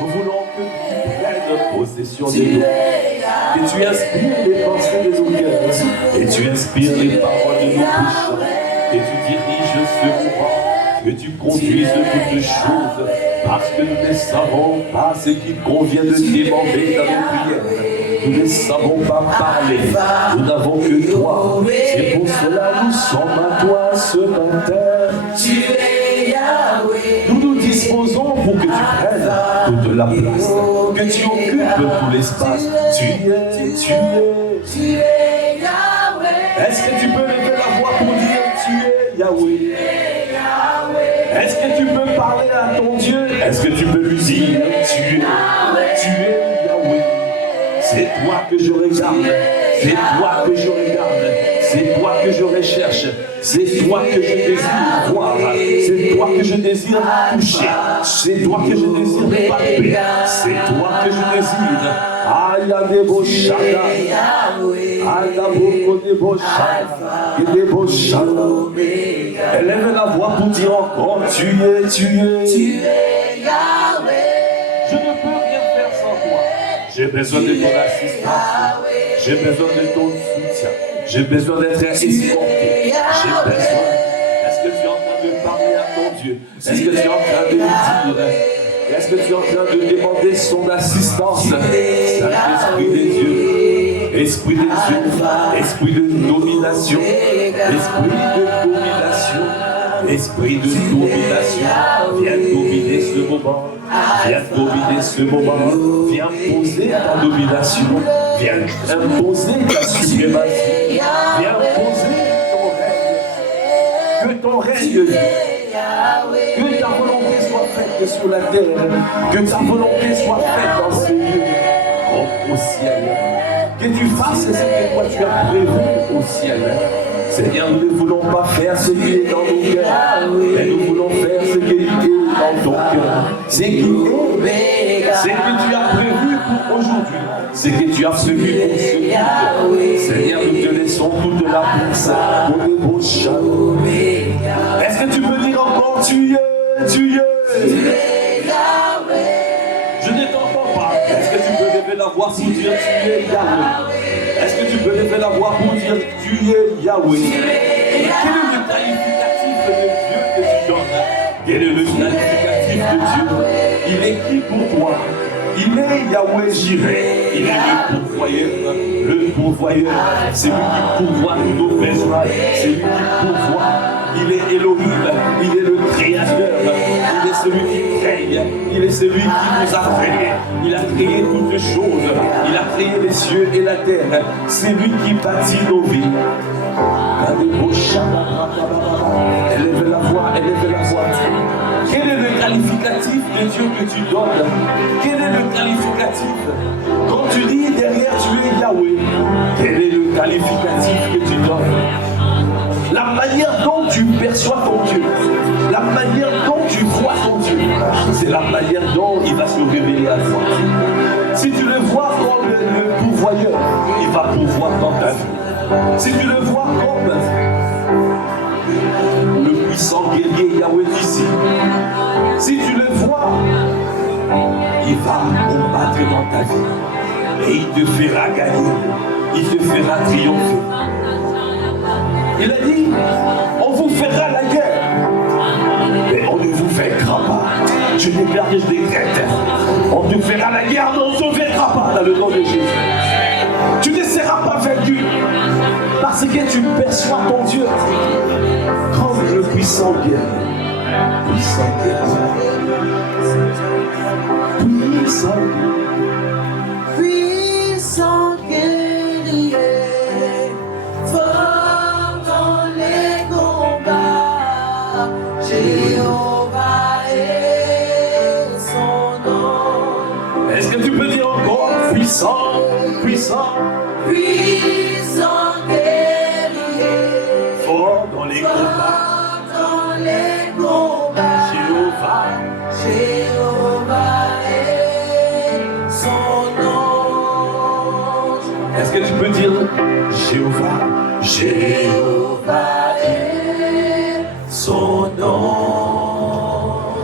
Nous voulons que tu prennes possession de nous, que tu inspires les pensées de nos cœurs, et tu inspires les paroles de nos bouches, que tu diriges ce mouvement, que tu conduises toutes choses, parce que nous ne savons pas ce qu'il convient de demander dans nos prières. Nous ne savons pas parler, nous n'avons que toi. C'est pour cela nous sommes à toi ce matin. Tu es Yahweh. Nous nous disposons pour que tu prennes toute la place, que tu occupes tout l'espace. Tu es Yahweh. Est-ce que tu peux lever la voix pour dire tu es Yahweh? Est-ce que tu peux parler à ton Dieu? Est-ce que tu peux lui dire tu es Yahweh? C'est toi que je regarde, c'est toi que je regarde, c'est toi que je recherche, c'est toi que je désire voir, c'est toi que je désire toucher, c'est toi que je désire palper, c'est toi que je désire. Ayadebo Shada, Ayadebo Debo Shada, Debo Shada. Élève la voix pour dire encore tu es Yahweh. Je ne peux rien faire sans toi. J'ai besoin de ton assistance. J'ai besoin de ton soutien. J'ai besoin d'être escorté. J'ai besoin. Est-ce que tu es en train de parler à ton Dieu? Est-ce que tu es en train de lui dire? Est-ce que tu es en train de demander son assistance? Saint-Esprit de Dieu, Esprit de Dieu, Esprit de domination, Esprit de domination, Esprit de domination, viens dominer ce moment, viens dominer ce moment, viens poser ta domination, viens imposer ta suprématie, viens poser ton règne, que ta volonté soit faite sur la terre, que ta volonté soit faite dans ce lieu, comme au ciel. Que tu fasses ce que toi tu as prévu au ciel. Seigneur, nous ne voulons pas faire ce qui est dans nos cœurs, mais nous voulons faire ce qui est dans ton cœur. Ce qui est, ce que tu as prévu pour aujourd'hui, ce que tu as prévu pour ce monde. Seigneur, nous te laissons toute la place pour les beaux chats. Est-ce que tu peux dire encore tu es Yahweh. Je ne t'entends pas. Est-ce que tu peux lever la voix pour dire tu es Yahweh? Est-ce que tu peux lever la voix pour dire tu es Yahweh? Quel est le qualificatif de Dieu que tu donnes? Quel est le qualificatif de Dieu? Il est qui pour toi? Il est Yahweh Jireh. Il est le pourvoyeur. C'est lui qui pourvoit tous nos besoins. C'est lui qui pourvoit. Il est Elohim, il est le créateur, il est celui qui crée, il est celui qui nous a créés, il a créé toutes choses, il a créé les cieux et la terre, c'est lui qui bâtit nos vies. Élève la voix, élève la voix. Quel est le qualificatif de Dieu que tu donnes? Quel est le qualificatif? Quand tu dis derrière tu es Yahweh, quel est le qualificatif que tu donnes? La manière dont tu perçois ton Dieu, la manière dont tu vois ton Dieu, c'est la manière dont il va se révéler à toi. Si tu le vois comme le pourvoyeur, il va pourvoir dans ta vie. Si tu le vois comme le puissant guerrier Yahweh ici, si tu le vois, il va combattre dans ta vie et il te fera gagner, il te fera triompher. Il a dit, on vous fera la guerre, mais on ne vous vaincra pas. Je déclare et je décrète, on te fera la guerre, mais on ne te vaincra pas dans le nom de Jésus. Tu ne seras pas vaincu, parce que tu perçois ton Dieu comme le puissant guerrier. Puissant guerrier. Puissant guerrier. Puissant guerrier. Jéhovah est son nom. Est-ce que tu peux dire encore puissant, puissant, puissant guerrier, fort dans les combats, Jéhovah est son nom. Est-ce que tu peux dire Jéhovah, Jéhovah est son nom.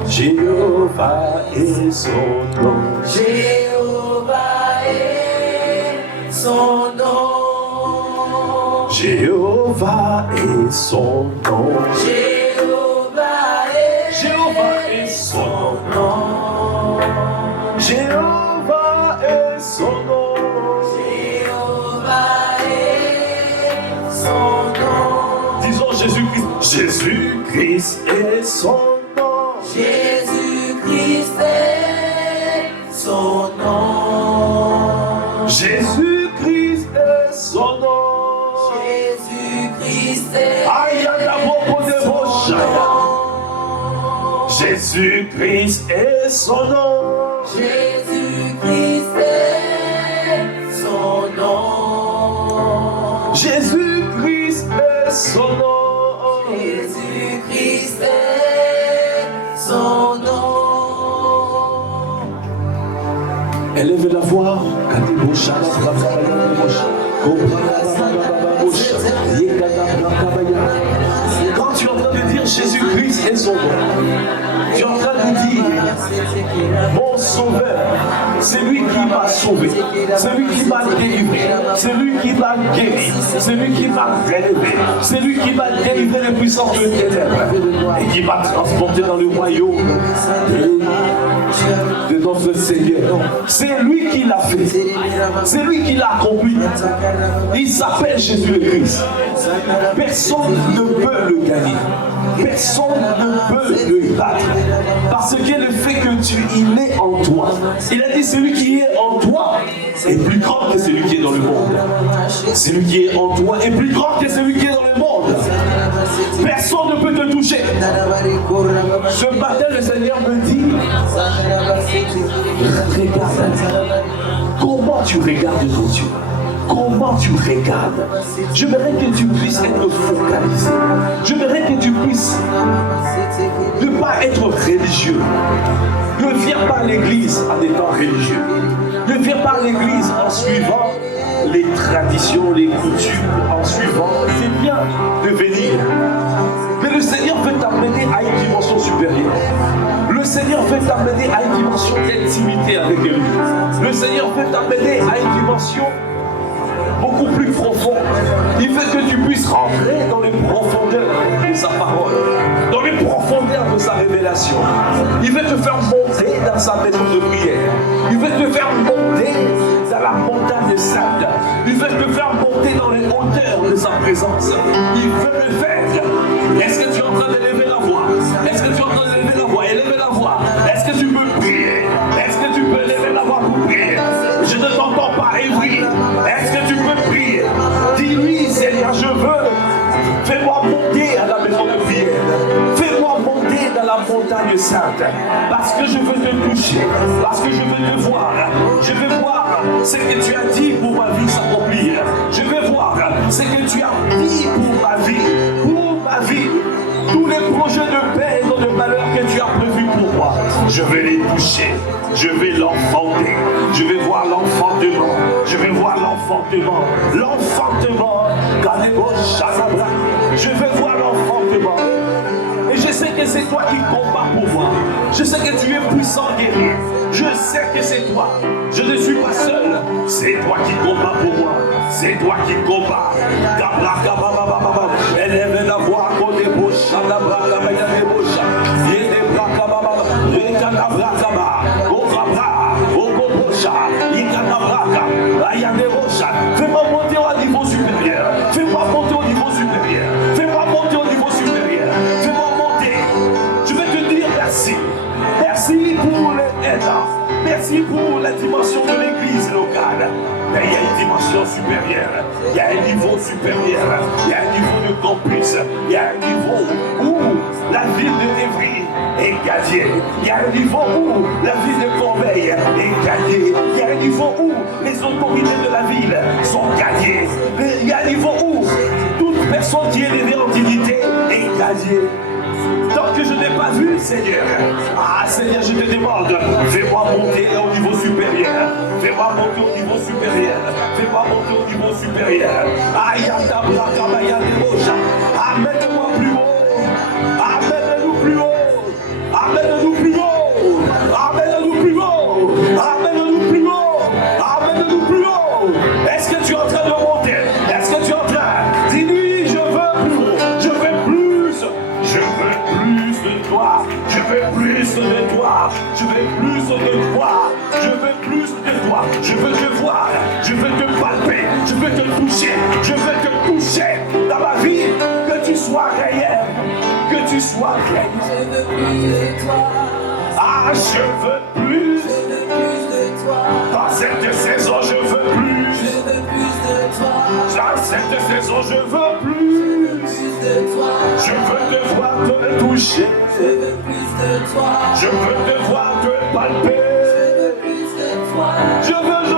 Jéhovah. Jéhovah est son nom. Jéhovah est son nom. Jéhovah est son nom. Jéhovah est son nom. Jéhovah est son nom. Jéhovah est son nom. Disons Jésus-Christ. Jésus-Christ est son nom. Jésus-Christ est son nom. Jésus-Christ est son nom. Jésus-Christ est Jésus-Christ est son nom. Jésus-Christ est son nom. Jésus-Christ est son nom. Jésus-Christ est son nom. Élève la voix. Quand tu es en train de dire Jésus-Christ est son nom, tu es en train de dire mon sauveur, c'est lui qui m'a sauvé, c'est lui qui m'a délivré, c'est lui qui m'a guéri, c'est lui qui m'a relevé, c'est lui qui m'a délivré des puissances de ténèbres et qui m'a transporté dans le royaume de notre Seigneur. C'est lui qui l'a fait, c'est lui qui l'a accompli. Il s'appelle Jésus le Christ. Personne ne peut le gagner. Personne ne peut le battre. Parce que le fait que il est en toi. Il a dit celui qui est en toi est plus grand que celui qui est dans le monde. Celui qui est en toi est plus grand que celui qui est dans le monde. Personne ne peut te toucher. Ce matin, le Seigneur me dit, regarde. Comment tu regardes ton Dieu? Comment tu regardes? Je voudrais que tu puisses être focalisé. Je voudrais que tu puisses ne pas être religieux. Ne viens pas à l'église en étant religieux. Ne viens pas à l'église en suivant les traditions, les coutumes, en suivant. C'est bien de venir. Mais le Seigneur veut t'amener à une dimension supérieure. Le Seigneur veut t'amener à une dimension d'intimité avec lui. Le Seigneur veut t'amener à une dimension beaucoup plus profonde. Il veut que tu puisses rentrer dans les profondeurs de sa parole, dans les profondeurs de sa révélation. Il veut te faire monter dans sa maison de prière. Il veut te faire monter dans la montagne sainte. Il veut te faire monter dans les hauteurs de sa présence. Il veut le faire. Est-ce que tu es en train d'élever la voix? Est-ce que tu es en train d'élever la voix? Élève la voix. Est-ce que tu peux prier? Est-ce que tu peux élever la voix pour prier? Je ne t'entends pas, Évry. Est-ce que tu peux prier? Dis-lui, Seigneur, je veux. Fais-moi monter à la maison de prière. Fais-moi monter dans la montagne sainte. Parce que je veux te toucher. Parce que je veux te voir. Je veux voir ce que tu as dit pour ma vie s'accomplir. Je veux voir ce que tu as dit pour ma vie. Pour ma vie. Tous les projets de paix et de malheur que tu as prévus pour moi, je vais les toucher, je vais l'enfanter, je vais voir l'enfantement, je vais voir l'enfantement, je vais voir l'enfantement. Et je sais que c'est toi qui combats pour moi, je sais que tu es puissant guéri, je sais que c'est toi, je ne suis pas seul, c'est toi qui combats pour moi, c'est toi qui combats. Élève la voix, côté bouche, la braque, il y a des bouches, il y a des braques, il y a des braques, fais-moi monter au niveau supérieur, fais-moi monter au niveau supérieur, fais-moi monter au niveau supérieur, fais-moi monter. Je vais te dire merci. Merci pour l'aide, merci pour la dimension de l'église locale. Mais il y a une dimension supérieure, il y a un niveau supérieur, il y a un niveau de campus, il y a un niveau où la ville de Évry est gagnée, il y a un niveau où la ville de Corbeil est gagnée, il y a un niveau où les autorités de la ville sont gagnées, il y a un niveau où toute personne qui est élevée en dignité est gagnée. Tant que je n'ai pas vu, Seigneur, Seigneur, je te demande, fais-moi monter au niveau supérieur, fais-moi monter au niveau supérieur, fais-moi monter au niveau supérieur. Amène-moi plus haut, amène-nous plus haut, amène-nous plus haut, plus de toi. Je veux plus de toi. Je veux plus de toi. Je veux te voir. Je veux te palper. Je veux te toucher. Je veux te toucher dans ma vie. Que tu sois réel. Que tu sois réel. Je veux plus de toi. Ah, je veux plus. Je veux plus de toi. Dans cette saison, je veux plus. Je veux plus de toi. Dans cette saison, je veux plus. Plus de toi. Je veux te voir te toucher. Je veux plus de toi. Je veux te voir te palper. Je veux plus de toi. Je veux te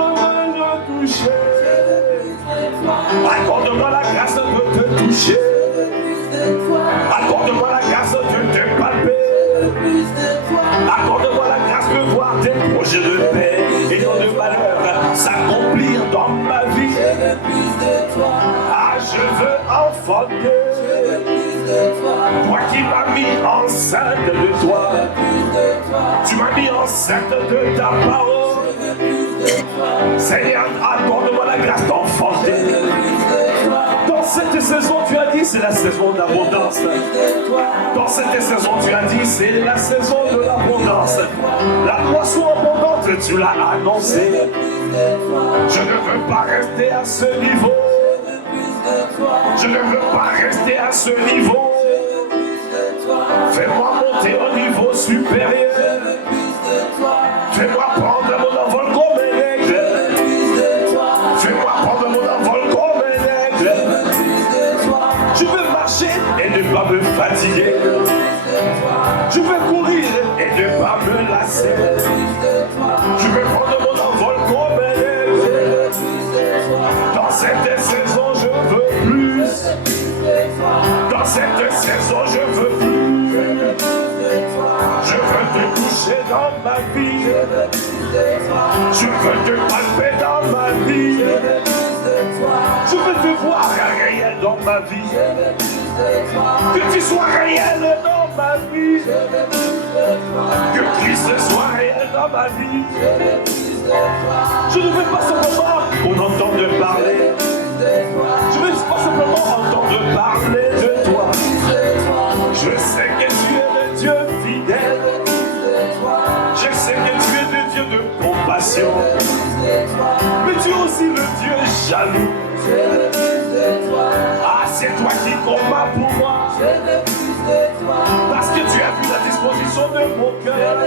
toucher. Je veux plus de toi. Accorde-moi la grâce de te toucher. Je veux plus de toi. Accorde-moi la grâce de te palper. Je veux plus de toi. Accorde-moi la grâce de voir tes projets de paix et de malheur s'accomplir dans ma vie. Je veux plus de toi. Ah, je veux enfanter. Je veux plus de toi. Toi qui m'as mis enceinte de toi. Je veux plus de toi. Tu m'as mis enceinte de ta parole. Je veux plus de toi. Seigneur, accorde-moi la grâce d'enfanter. Je veux plus de toi. Dans cette saison, tu as dit, c'est la saison d'abondance. Plus de toi. Dans cette saison, tu as dit, c'est la saison de l'abondance. La moisson abondante, tu l'as annoncé. Je veux plus de toi. Je ne veux pas rester à ce niveau. Je veux plus de toi. Je ne veux pas rester à ce niveau. Je veux plus de toi. Fais-moi monter au niveau supérieur. Je veux plus de toi. Fais-moi prendre mon envol comme un Je aigle. veux plus de toi. Fais-moi prendre mon envol comme un Je aigle. veux plus de toi. Je veux marcher et ne pas me fatiguer. Je veux plus de toi. Je veux courir et ne pas me lasser. Je veux plus de toi. Je veux prendre mon envol comme un Je aigle. veux plus de toi. Dans cette saison, je veux plus. Je veux plus de toi. Dans cette saison, je veux plus. Je veux plus de toi. Je veux te toucher dans ma vie. Je veux plus de toi. Je veux te palper dans ma vie. Je veux plus de toi. Je veux te voir réel dans ma vie. Je veux plus de toi. Que tu sois réel dans ma vie. Je veux plus de toi. Que Christ soit réel dans ma vie. Je veux plus de toi. Je ne veux pas simplement qu'on entende parler. Je veux pas simplement entendre parler de toi. Je sais que tu es le Dieu fidèle. Je sais que tu es le Dieu de compassion. Mais tu es aussi le Dieu jaloux. Ah, c'est toi qui combats pour moi. Parce que tu as vu la disposition de mon cœur.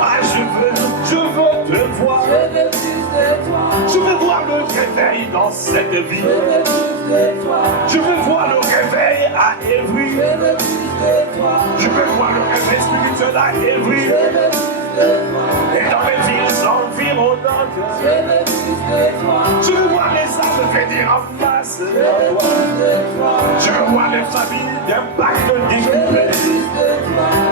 Ah, je veux te voir. Je veux voir le réveil dans cette vie. Je veux voir le réveil à Évry. Je veux voir le réveil spirituel à Évry. Et dans les villes environnantes. Je veux voir les âmes venir en masse. Je veux voir les familles d'impact découpées.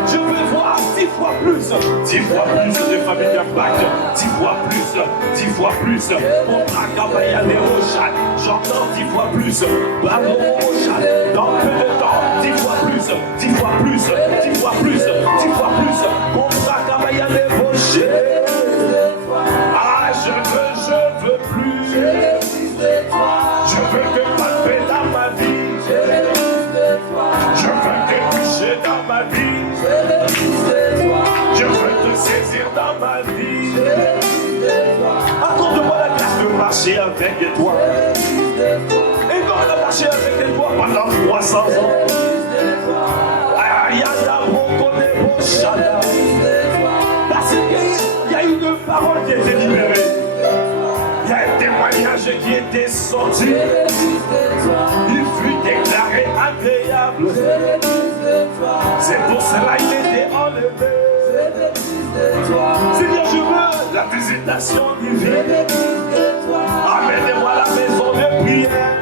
Je veux voir 10 fois plus de familles d'impact, 10 fois plus, pour travailler à l'Erochal, j'entends 10 fois plus, Babo Rochal, dans peu de temps, 10 fois plus, 10 fois plus, 10 fois plus, 10 fois plus, pour travailler à l'Erochal. Ah, je veux plus, je veux te palper dans ma vie, je veux te toucher dans ma vie, je veux te saisir dans ma vie. Accorde-moi la grâce de marcher avec toi. Et non de marcher avec toi pendant 300 ans. Parce qu'il y a une parole qui a été libérée. Il y a un témoignage qui était sorti. Il fut déclaré agréable. C'est pour cela qu'il était enlevé. Seigneur, je veux la visitation divine. Amenez-moi à la maison de prière.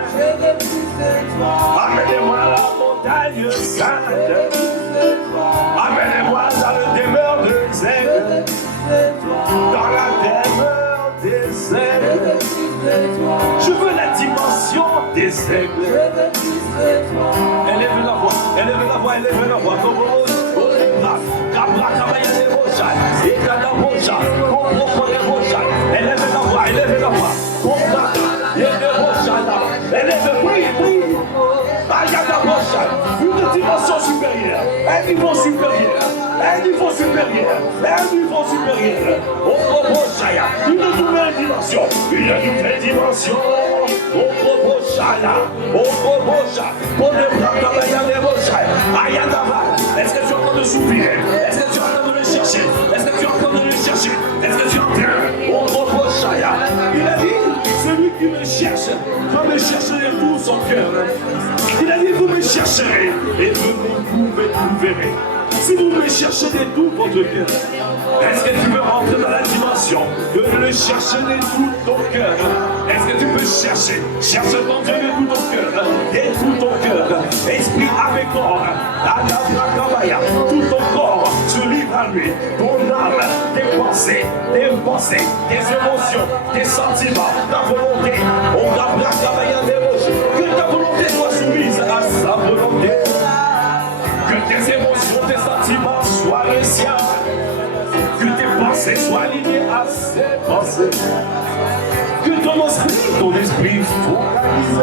Amenez-moi à la montagne sainte. Amenez-moi dans le demeure des aigles. Dans la demeure des aigles. Je veux la dimension des aigles. Élève la voix, élève la voix, élève la voix. Élève la voix, élève la voix. Une dimension supérieure, un niveau supérieur, un niveau supérieur, un niveau supérieur. Au Probochaya, une nouvelle dimension, Au Probochaya, au Probocha, pour le Bracabaya de Bochaya, Ayadava. Est-ce que tu es en train de soupirer? Est-ce que tu es en train de le chercher? Est-ce que tu es en train de le chercher? Est-ce que tu es en train? Au Probochaya, il a dit, celui qui me cherche, va me chercher de tout son cœur. Il a dit, vous me chercherez et vous me trouverez. Si vous me cherchez de tout votre cœur, est-ce que tu veux rentrer dans la dimension de le chercher de tout ton cœur? Est-ce que tu peux chercher? Cherche ton Dieu de tout ton cœur, de tout ton cœur, esprit, âme et corps, tout ton corps se livre à lui, ton âme, tes pensées, tes émotions, tes sentiments, ta volonté, que ta volonté soit soumise à sa volonté. Que tes émotions, tes sentiments soient les siens. Que tes pensées soient alignées à ses pensées. Que ton esprit focalise.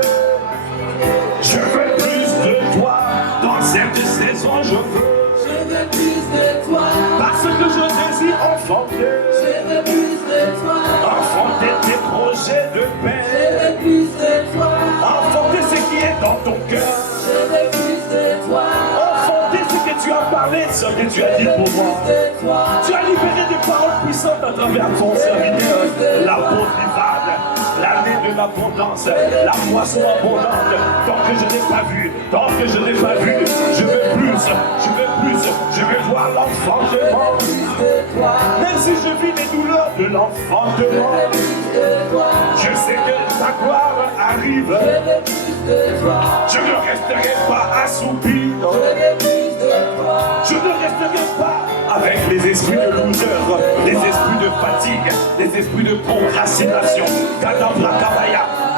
Je veux plus de toi dans cette saison. Je veux plus de toi. Parce que je désire enfanter. Je veux plus de toi. Enfanter tes projets de paix. Je veux plus de toi. Enfanter ce qui est dans ton cœur. Je veux plus de toi. Tu as parlé de ce que tu as dit pour moi. Tu as libéré des paroles puissantes à travers ton serviteur. La peau vivable, l'année de l'abondance, la moisson abondante. Tant que je n'ai pas vu, tant que je n'ai pas vu, je veux plus, je veux voir l'enfantement. Même si je vis les douleurs de l'enfantement, je sais que ta gloire arrive. Je ne resterai pas assoupi. Je ne resterai pas avec les esprits de lourdeur, les esprits de fatigue, les esprits de procrastination,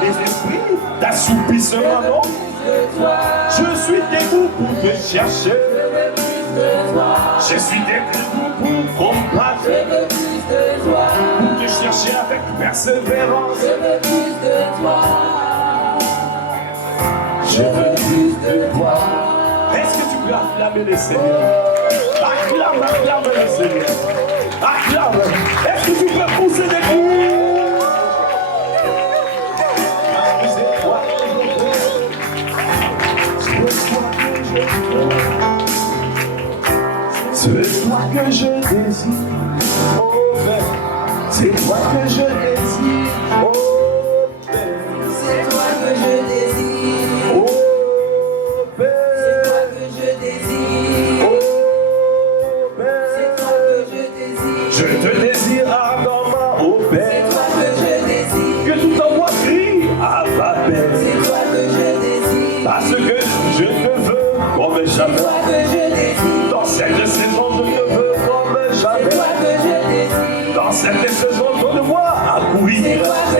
les esprits d'assoupissement, non? Je suis debout pour te chercher. Je suis debout pour combattre, pour te chercher avec persévérance. Je veux plus de toi. Est-ce que tu peux acclamer le Seigneur? Acclame le Seigneur. Acclame. Est-ce que tu peux pousser des cris? C'est toi que je désire. Oh Père, c'est toi que je désire. Oh Père, c'est toi que je désire. oh je te désire ardemment, ô Père. C'est toi que je désire. Que tout en moi crie, Abba Père. C'est toi que je désire. Parce que je te veux comme jamais. C'est toi que je désire. Dans cette saison, je te veux comme jamais. C'est toi que je désire. Dans cette saison, donne-moi à courir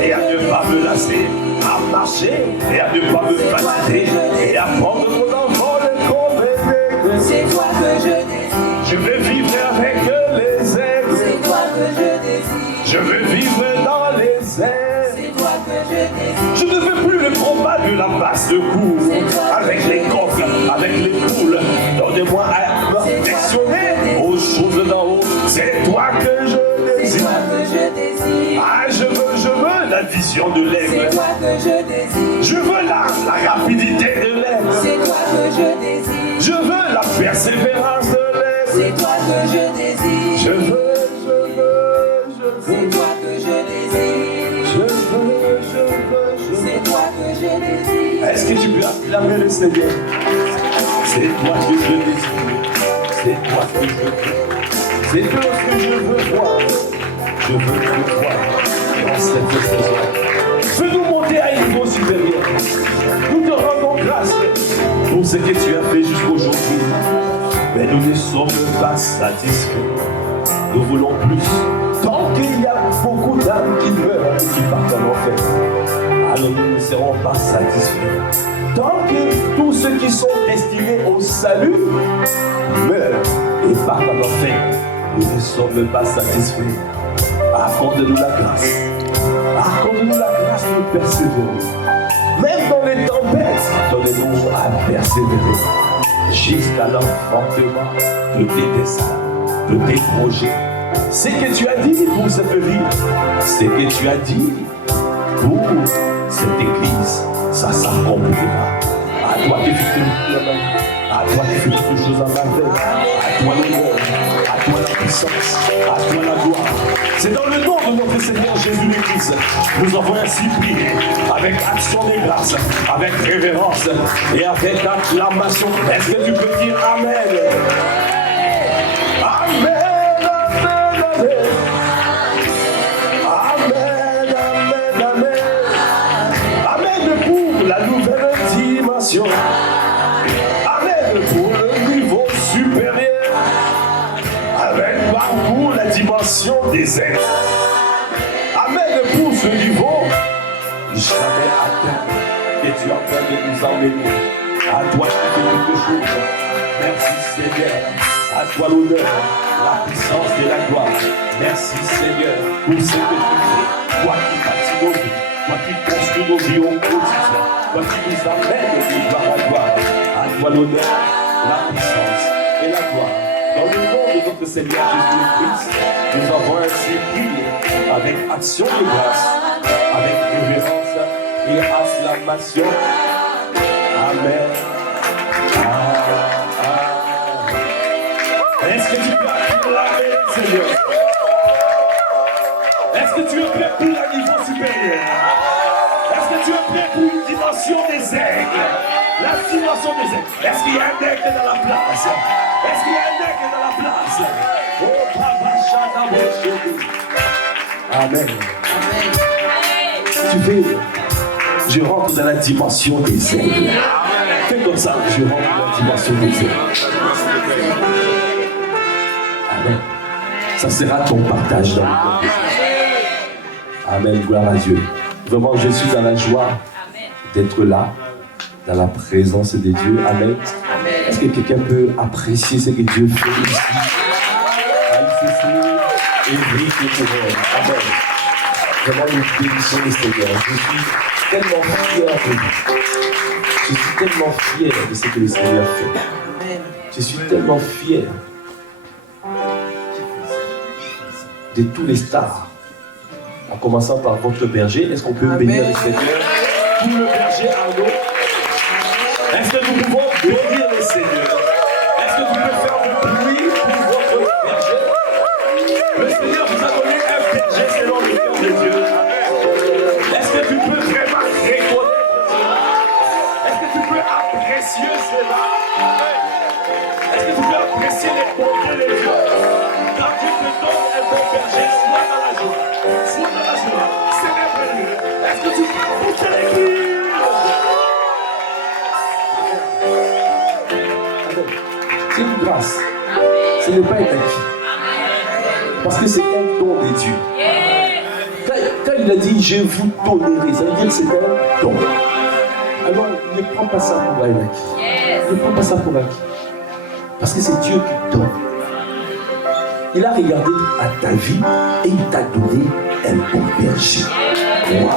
et à ne pas me lasser, à marcher et à ne pas me fatiguer et à prendre mon envol comme un aigle. C'est toi que je désire. Je veux vivre avec les aigles. C'est toi que je désire. Je veux vivre dans les airs. C'est toi que je désire. Je ne veux plus le combat de la basse de cour avec les coqs, avec les poules. Donne-moi à m'affectionner aux choses d'en haut. C'est toi que je C'est désire. toi que je désire. Ah, je veux la vision de C'est l'aigle. toi que je désire. Je veux la rapidité de l'aigle. C'est toi que je désire. Je veux la persévérance de l'aigle. C'est toi que je désire. Je veux. C'est toi que je désire. C'est toi que je désire. Est-ce que tu peux acclamer le Seigneur? C'est toi que je désire. C'est toi que je veux. C'est toi que je veux voir. Je veux te voir dans cette saison. Fais-nous monter à un niveau supérieur. Nous te rendons grâce pour ce que tu as fait jusqu'aujourd'hui. Mais nous ne sommes pas satisfaits. Nous voulons plus. Tant qu'il y a beaucoup d'âmes qui meurent et qui partent en enfer, alors nous ne serons pas satisfaits. Tant que tous ceux qui sont destinés au salut meurent et partent en enfer, nous ne sommes pas satisfaits. Accorde-nous la grâce. Accorde-nous la grâce de persévérer. Même dans les tempêtes, donnez-nous à persévérer jusqu'à l'enfantement de tes desseins. de tes projets. Ce que tu as dit pour cette ville, ce que tu as dit pour cette église, ça s'accomplira. À toi de faire à toi de faire toutes choses en merveille. À toi l'honneur, à toi la puissance, à toi la gloire. C'est dans le nom de notre Seigneur Jésus-Christ. Nous avons ainsi prié avec action de grâce, avec révérence et avec acclamation. Est-ce que tu peux dire Amen? Amen. Amen pour le niveau supérieur. Amen pour la dimension des ailes. Amen pour ce niveau jamais atteint que tu es en train de nous emmener. À toi qui fais quelque chose. Merci Seigneur. À toi l'honneur, la puissance et la gloire. Merci Seigneur pour ce que tu fais. Toi qui bâtis nos vies. Toi qui construis nos vies au quotidien. Toi qui nous amène de gloire à gloire. À toi l'honneur, la puissance et la gloire. Dans le nom de notre Seigneur Jésus-Christ, nous avons ainsi prié avec action de grâce, avec révérence et acclamation. Amen. Est-ce que tu peux acclamer le Seigneur? Est-ce que tu es prêt pour un niveau supérieur? Est-ce que tu es prêt pour une dimension des aigles? La dimension des aigles. Est-ce qu'il y a un aigle dans la place? Est-ce qu'il y a un aigle dans la place? Oh, Papa Amen. Tu fais, je rentre dans la dimension des aigles. Fais comme ça, je rentre dans la dimension des aigles. Amen. Ça sera ton partage dans le monde. Amen, gloire à Dieu. Vraiment, je suis dans la joie d'être là, dans la présence de Dieu. Amen. Est-ce que quelqu'un peut apprécier ce que Dieu fait ici? Et brille pour elle. Amen. Vraiment, nous bénissons le Seigneur. Je suis tellement fier de lui. Je suis tellement fier de ce que le Seigneur fait. Je suis tellement fier de tous les stars. En commençant par votre berger, est-ce qu'on peut bénir le Seigneur? Tout le berger Arnaud. Est-ce que nous pouvons bénir le Seigneur? Est-ce que tu peux faire du bruit pour votre berger? Le Seigneur vous a donné un berger selon le cœur de Dieu. Est-ce que tu peux vraiment reconnaître cela? Est-ce que tu peux apprécier cela? Est-ce que tu peux apprécier les bontés de Dieu? Quand Dieu te donne un bon berger, sois dans la joie. Sois dans la joie. Célèbre-le. Est-ce que tu peux pousser les cris? C'est une grâce. Ce n'est pas un acquis. Parce que c'est un don de Dieu. Quand il a dit je vous donnerai, ça veut dire que c'est un don. Alors ne prends pas ça pour un acquis. Ne prends pas ça pour acquis. Parce que c'est Dieu qui donne. Il a regardé à ta vie et il t'a donné un bon berger. Wow.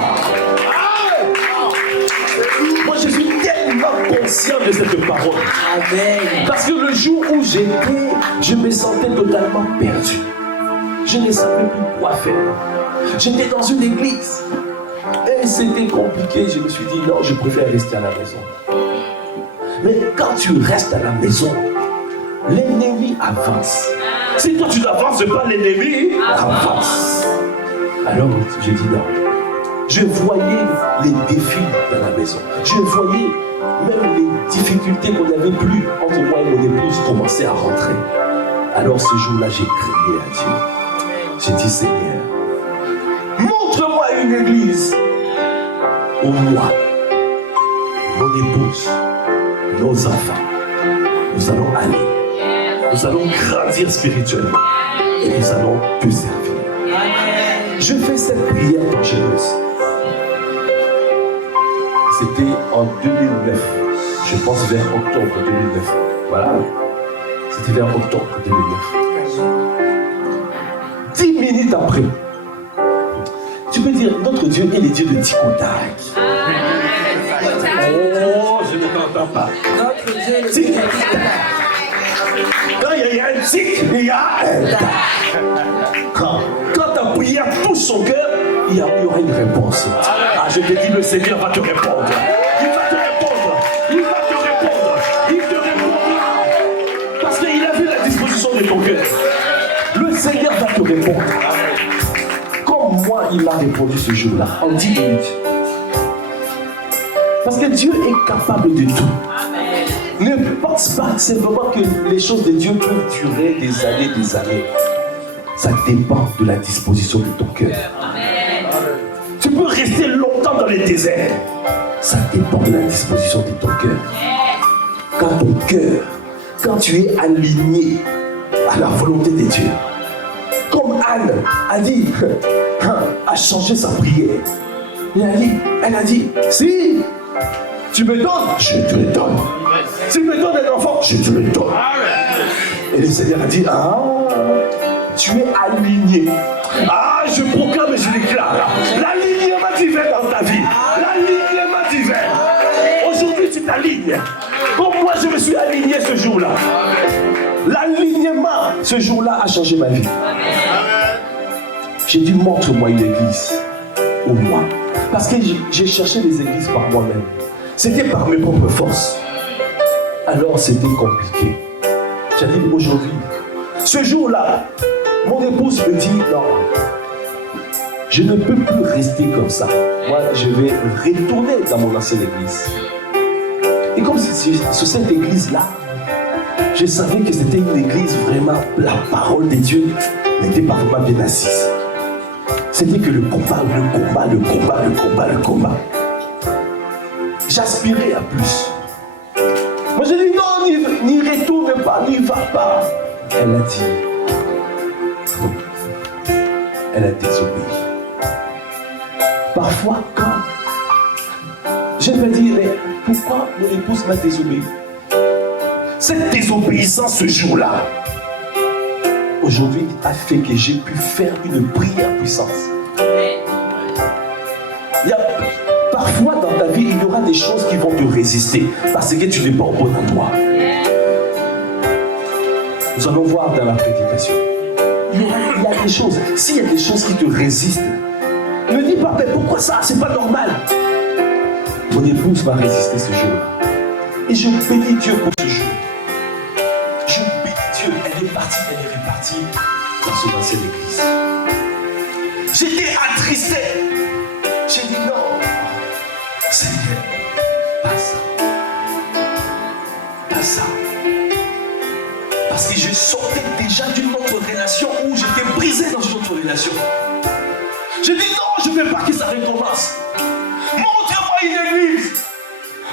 Moi je suis tellement conscient de cette parole. Amen. Parce que le jour où j'étais, je me sentais totalement perdu. Je ne savais plus quoi faire. J'étais dans une église. Et c'était compliqué. Je me suis dit non, je préfère rester à la maison. Mais quand tu restes à la maison, l'ennemi avance. Si toi tu n'avances pas, l'ennemi avance. Alors j'ai dit non. Je voyais les défis dans la maison. Je voyais même les difficultés qu'on n'avait plus entre moi et mon épouse commencer à rentrer. Alors ce jour-là, j'ai crié à Dieu. J'ai dit Seigneur, montre-moi une église où moi, mon épouse, nos enfants, nous allons aller. Nous allons grandir spirituellement et nous allons te servir. Je fais cette prière dangereuse. C'était en 2009, je pense vers octobre 2009. Voilà, c'était vers octobre 2009. 10 minutes après, tu peux dire, notre Dieu est le Dieu de Tic-Tac. Oh, je ne t'entends pas. Notre Dieu est le Dieu de Tic-Tac. Quand il y a un tic, il y a un tac. Quand ta prière touche son cœur, il y aura une réponse. Ah, je te dis, le Seigneur va te répondre. Il va te répondre. Il va te répondre. Il te répondra. Parce qu'il a vu la disposition de ton cœur. Le Seigneur va te répondre. Comme moi, il m'a répondu ce jour-là, en 10 minutes. Parce que Dieu est capable de tout. Ne pense pas simplement que les choses de Dieu peuvent durer des années. Ça dépend de la disposition de ton cœur. Tu peux rester longtemps dans les déserts. Ça dépend de la disposition de ton cœur. Quand ton cœur, quand tu es aligné à la volonté de Dieu, comme Anne a dit, a changé sa prière. Elle a dit, si tu me donnes, je te le donne. Si tu me donnes un enfant, je te le donne. Et le Seigneur a dit, tu es aligné. Je proclame et je déclare l'alignement divin dans ta vie. L'alignement divin. Aujourd'hui, tu t'alignes. Comme moi, je me suis aligné ce jour-là. L'alignement, ce jour-là, a changé ma vie. J'ai dit, montre-moi une église. Au moins. Parce que j'ai cherché les églises par moi-même. C'était par mes propres forces. Alors, c'était compliqué. J'ai dit, aujourd'hui, ce jour-là, mon épouse me dit, non, je ne peux plus rester comme ça. Moi, je vais retourner dans mon ancienne église. Et comme sur cette église-là, je savais que c'était une église vraiment, la parole de Dieu n'était pas vraiment bien assise. C'était que le combat. J'aspirais à plus. Moi, j'ai dit non, n'y retourne pas, n'y va pas. Elle a dit, elle a désobéi. Parfois, quand je me dis, mais pourquoi mon épouse m'a désobéi? Cette désobéissance ce jour-là, aujourd'hui, a fait que j'ai pu faire une prière puissante. Parfois dans ta vie, il y aura des choses qui vont te résister parce que tu n'es pas au bon endroit. Nous allons voir dans la prédication. Il y a des choses. S'il y a des choses qui te résistent, ne dis pas, mais pourquoi ça? C'est pas normal. Mon épouse m'a résisté ce jour-là. Et je bénis Dieu pour ce jour. Je bénis Dieu. Elle est repartie dans son ancienne église. J'étais attristé. J'ai dit non. Seigneur, pas ça. Pas ça. Parce que je sortais déjà d'une autre relation où j'étais brisé dans une autre relation. Je dis non, je ne veux pas que ça recommence. Montre-moi une église.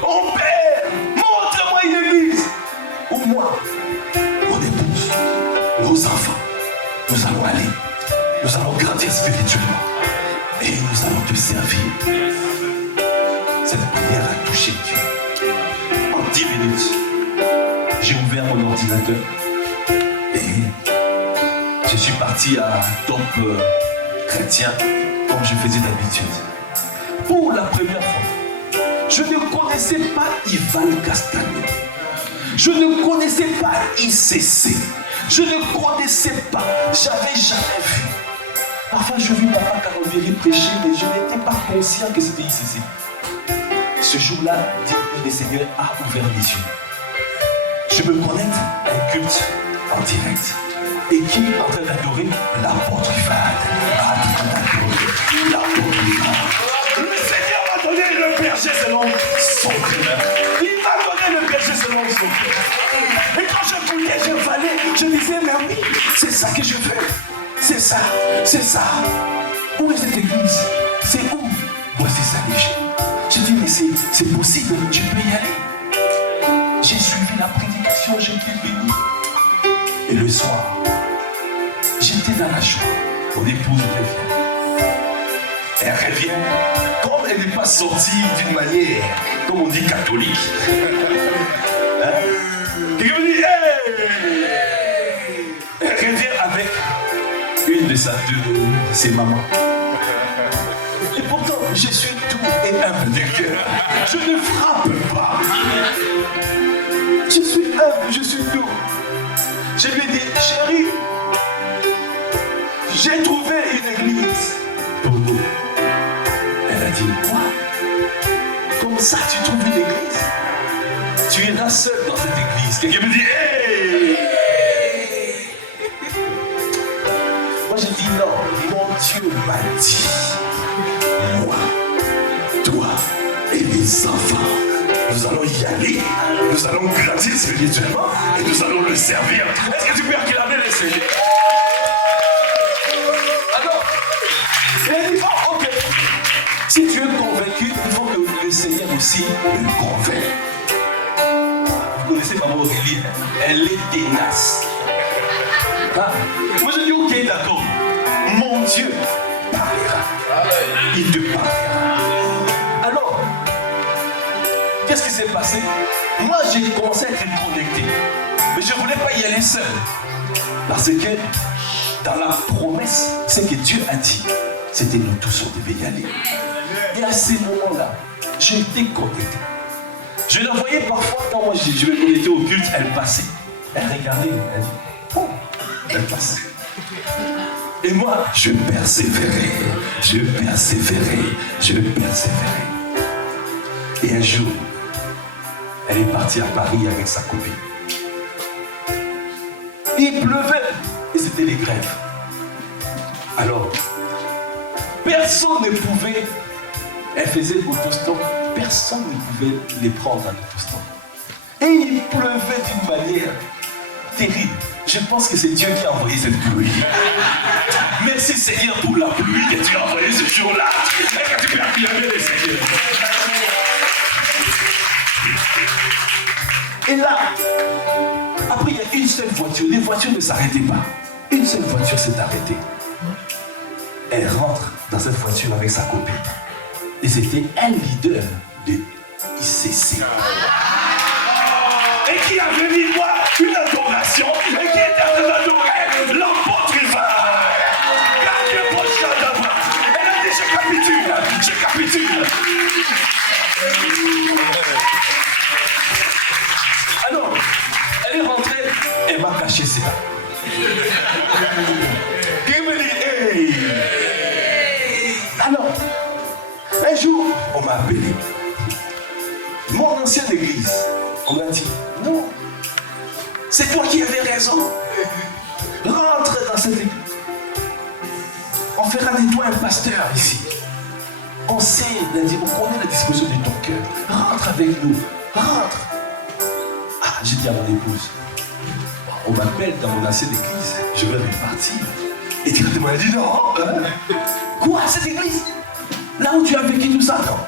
Oh Père, montre-moi une église. Où moi, mon épouse, nos enfants, nous allons aller. Nous allons grandir spirituellement. Et nous allons te servir. Cette prière a touché Dieu. En 10 minutes, j'ai ouvert mon ordinateur et je suis parti à Top Chrétien comme je faisais d'habitude. Pour la première fois, je ne connaissais pas Ivan Castagne. Je ne connaissais pas ICC. Je ne connaissais pas. J'avais jamais vu. Parfois, je vis Papa Carovéry prêcher, mais je n'étais pas conscient que c'était ICC. Ce jour-là, le Seigneur a ouvert les yeux. Je me connecte à un culte en direct. Et qui est en train d'adorer l'apôtre Ivan. L'apôtre Ivan. Le Seigneur m'a donné le berger selon son cœur. Il m'a donné le berger selon son cœur. Et quand je priais, je valais, je disais, mais oui, c'est ça que je veux. C'est ça, c'est ça. Où est cette église? C'est où? Voici sa léger. Je dis, mais c'est possible, tu peux y aller. J'ai suivi la prédication, j'ai été béni. Et le soir, j'étais dans la joie. Mon épouse revient. Elle revient, comme elle n'est pas sortie d'une manière, comme on dit, catholique. Quelqu'un me dit, hey! Elle revient avec une de ses mamans. Et pourtant, je suis tout et humble de cœur. Je ne frappe pas. Je suis humble, je suis doux. Je lui ai dit, chérie, j'ai trouvé une église pour nous. Elle a dit, quoi? Comme ça, tu trouves une église? Tu iras seul dans cette église. Quelqu'un me dit, hey! Moi, j'ai dit, non, mon Dieu m'a dit, moi, toi et les enfants, nous allons y aller, nous allons grandir spirituellement et nous allons le servir. Est-ce que tu peux acclamer le Seigneur? Alors, il dit, oh, ok. Si tu es convaincu, il faut que le Seigneur aussi le convainc. Vous connaissez Maman Aurélie, elle est tenace. Ah. Moi je dis, ok, d'accord. Mon Dieu parlera. Il te parlera. Alors, qu'est-ce qui s'est passé? Moi, j'ai commencé à être connecté. Mais je ne voulais pas y aller seul. Parce que dans la promesse, ce que Dieu a dit, c'était nous tous, on devait y aller. Et à ces moments-là, j'ai été connecté. Je la voyais parfois, quand moi je me connectais au culte, elle passait. Elle regardait, elle dit, oh, elle passe. Et moi, je persévérais, je persévérais, je persévérais. Et un jour, elle est partie à Paris avec sa copine. Il pleuvait et c'était les grèves. Alors, personne ne pouvait, elle faisait l'autostop, personne ne pouvait les prendre à l'autostop. Et il pleuvait d'une manière terrible. Je pense que c'est Dieu qui a envoyé cette pluie. Merci Seigneur pour la pluie que tu as envoyée ce jour-là. Et que tu peux acclamer le Seigneur. Et là, après il y a une seule voiture. Les voitures ne s'arrêtaient pas. Une seule voiture s'est arrêtée. Elle rentre dans cette voiture avec sa copine. Et c'était un leader de ICC. Et qui a venu voir une adoration et qui était en train d'adorer l'apôtre Ivan. Elle a dit, je capitule, je capitule. Alors, elle est rentrée, elle m'a caché ses mains. Qui me dit, hey! Alors, un jour, on m'a appelé. Mon ancienne église, on m'a dit, non, c'est toi qui avais raison. Rentre dans cette église. On fera de toi un pasteur ici. On sait, on connaît la disposition de ton cœur. Rentre avec nous, rentre. Ah, j'ai dit à mon épouse, on m'appelle dans mon ancienne église, je vais repartir. Et directement, elle a dit, non, hein? Quoi, cette église? Là où tu as vécu tout ça, non?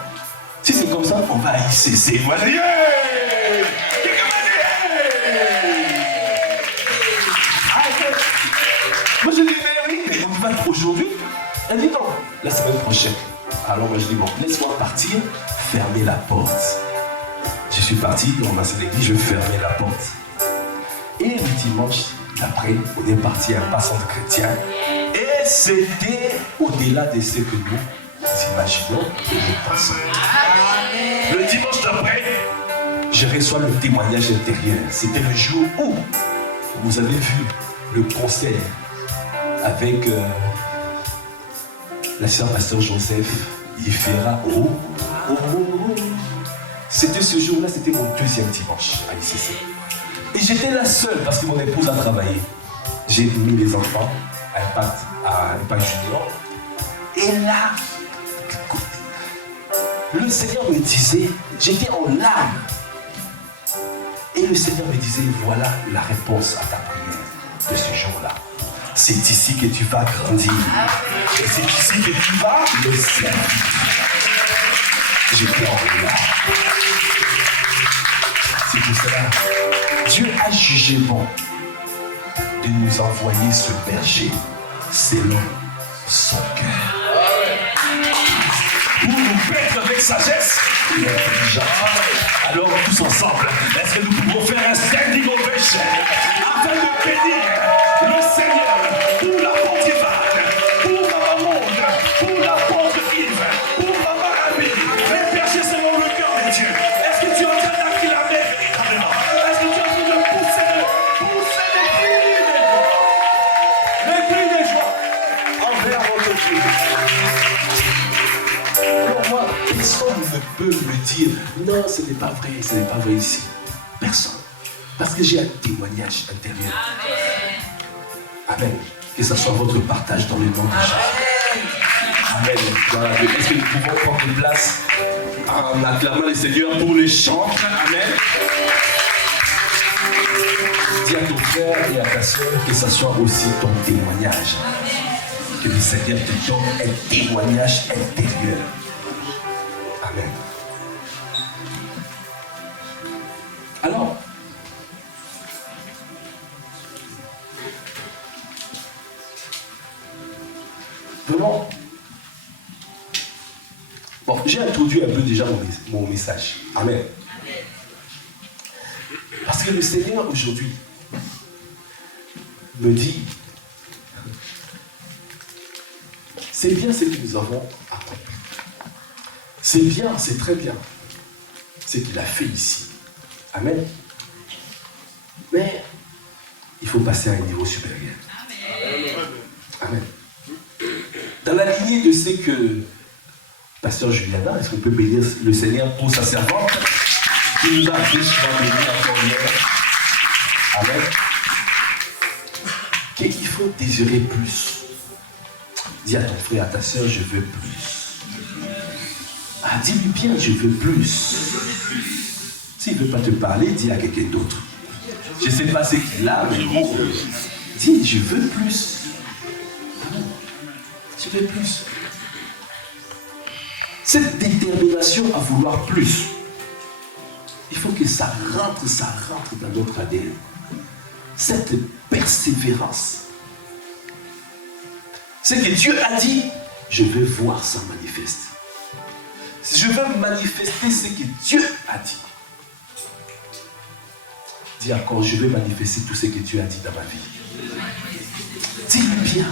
Si c'est comme ça, on va à ICC. Moi, je dis, hey! Moi, je dis, mais oui, mais on y va aujourd'hui. Elle dit, non, la semaine prochaine. Alors, moi, je dis, bon, laisse-moi partir, fermer la porte. Je suis parti, on m'a dit, je fermais la porte. Et le dimanche d'après, on est parti à un passant de chrétien. Et c'était au-delà de ce que nous imaginons que nous pensons. Le dimanche d'après, je reçois le témoignage intérieur. C'était le jour où vous avez vu le concert avec la sœur pasteur Joseph Ifera. C'était ce jour-là, c'était mon deuxième dimanche à ICC. Et j'étais la seule parce que mon épouse a travaillé. J'ai mis les enfants à Impact Junior. Et là, le Seigneur me disait, j'étais en larmes. Et le Seigneur me disait, voilà la réponse à ta prière de ce jour-là. C'est ici que tu vas grandir. Et c'est ici que tu vas le servir. J'étais en larmes. C'est pour cela, Dieu a jugé bon de nous envoyer ce berger selon son cœur. Pour nous paître avec sagesse et intelligence. Alors tous ensemble, est-ce que nous pouvons faire un standing ovation afin de bénir le Seigneur pour l'apôtre Ivan, pour Maman Monde, pour l'apôtre Yves, pour Maman Ami, les bergers selon le cœur de Dieu. Est-ce que tu es en train d'acclamer véritablement? Est-ce que tu es en train de pousser le cri? Alors moi, personne ne peut me dire, non, ce n'est pas vrai ici. Personne. Parce que j'ai un témoignage intérieur. Amen. Que ce soit votre partage dans les noms de Jésus. Amen. Voilà. Est-ce que nous pouvons prendre place en acclamant le Seigneur pour les chants? Amen. Dis à ton frère et à ta soeur que ce soit aussi ton témoignage. Que le Seigneur te donne un témoignage intérieur. Amen. Alors, vraiment, bon, j'ai introduit un peu déjà mon message. Amen. Parce que le Seigneur aujourd'hui me dit, c'est bien ce que nous avons accompli. C'est bien, c'est très bien ce qu'il a fait ici. Amen. Mais il faut passer à un niveau supérieur. Amen. Dans la lignée de ce que Pasteur Juliana, est-ce qu'on peut bénir le Seigneur pour sa servante qui nous a fait souvent bénir encore hier. Amen. Qu'il faut désirer plus. Dis à ton frère, à ta soeur, je veux plus. Ah, dis-lui bien, je veux plus. S'il ne veut pas te parler, dis à quelqu'un d'autre. Je ne sais pas ce qu'il a, mais dis, je veux plus. Je veux plus. Cette détermination à vouloir plus, il faut que ça rentre dans notre ADN. Cette persévérance. Ce que Dieu a dit, je veux voir ça manifester. Je veux manifester ce que Dieu a dit. Dis encore, je veux manifester tout ce que Dieu a dit dans ma vie. Dis bien,